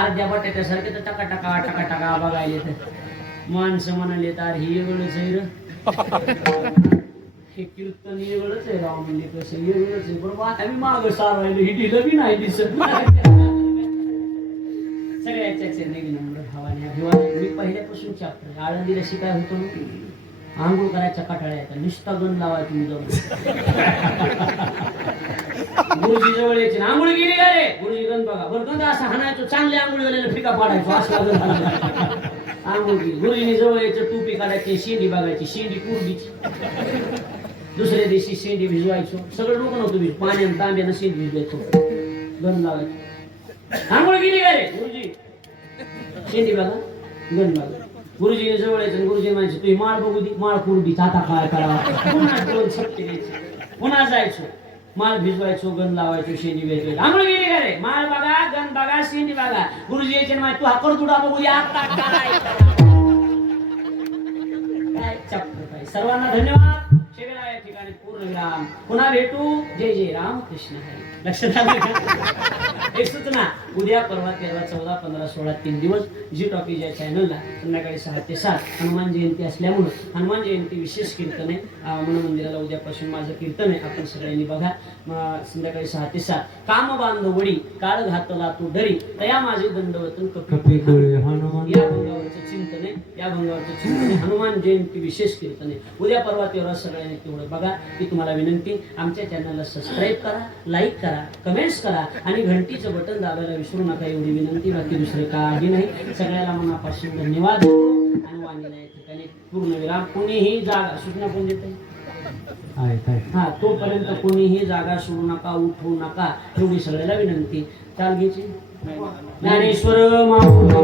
अर्ध्या बटाट्यासारखे तर टका टका टका टका बघायले तर माणसं म्हणाले तर हे वेगळंच आहे र. हे कीर्तन वेगळंच आहे राव म्हणजे कसं वेगळंच आहे. बरोबर आता मी माग सारवायला ही दिलं बी नाही दिसत. सगळ्याच्या चरणी नम्र भावाने अभिवादन. मी पहिल्यापासून चॅप्टर आळंदीला शिकाय होतो ना. आंघोळ करायच्या कटाळ्या येतात नुसता गण लावाय तुम्ही जाऊन गुरुजी जवळ यायचे आंघोळ गेली का रे. गुरुजी गण बघा बरं गंध असा हाणायचो चांगले आंघोळ गेलेलं फिका पाडायचो असला आंघोळ गेली. गुरुजीने जवळ यायचं टोपी काढायची शेंडी बघायची शेंडी कुरडीची. दुसऱ्या दिवशी शेंडी भिजवायचो. सगळं डोकं नव्हतं भिज पाण्यानं तांब्यानं शेंडी भिजवायचो गण लावायचो. आंघोळ गेली का रे गुरुजी शेंडी बघा गण बघा. गुरुजीने जवळ यायचं गुरुजी म्हणायचे तुम्ही माळ बघू दे माळ कुरडीच आता काय करा. पुन्हा 2 सप्ते द्यायचे पुन्हा जायचो माळ भिजवायचो, गण लावायचो, शेणी वेचवायचो. आंघोळ गेली का रे? माळ बघा, गण बघा, शेणी बघा. गुरुजी यायचे ना, तू हाकर तुडा बघू या काय चपलं काय. सर्वांना धन्यवाद. शेवेला या ठिकाणी पूर्णविराम. पुन्हा भेटू. जय जय राम कृष्ण हरी. लक्षात आलं का? एक सूचना, उद्या, परवा, 13, 14, 15, 16 3 दिवस जी टॉकीज या चॅनलला संध्याकाळी 6 ते 7 हनुमान जयंती असल्यामुळे हनुमान जयंती विशेष कीर्तन आहे. मन मंदिराला उद्यापासून माझं कीर्तन आहे. आपण सगळ्यांनी बघा. संध्याकाळी 6 ते 7 काम बांधवडी काळ घातला तू डरी तया माझे दंडवतन कपी डोळे हनुमान. या भंगावरचं चिंतन आहे. या भंगावरचं चिंतन आहे. हनुमान जयंती विशेष कीर्तन आहे. उद्या, परवा, 13 सगळ्यांनी तेवढं बघा. की तुम्हाला विनंती, आमच्या चॅनलला सबस्क्राईब करा, लाईक करा, कमेंट्स करा आणि घंटीचं बटन दाबायला विसरू नका. एवढी विनंती, बाकी दुसरे काही नाही. सगळ्याला मनापासून धन्यवाद आणि वाणीला या ठिकाणी पूर्णविराम. कोणीही जागा सूचना कोण देते? हा, तोपर्यंत कोणीही जागा सोडू नका, उठू नका. एवढी सगळ्याला विनंती. चाल घ्यायची. ज्ञानेश्वर माऊली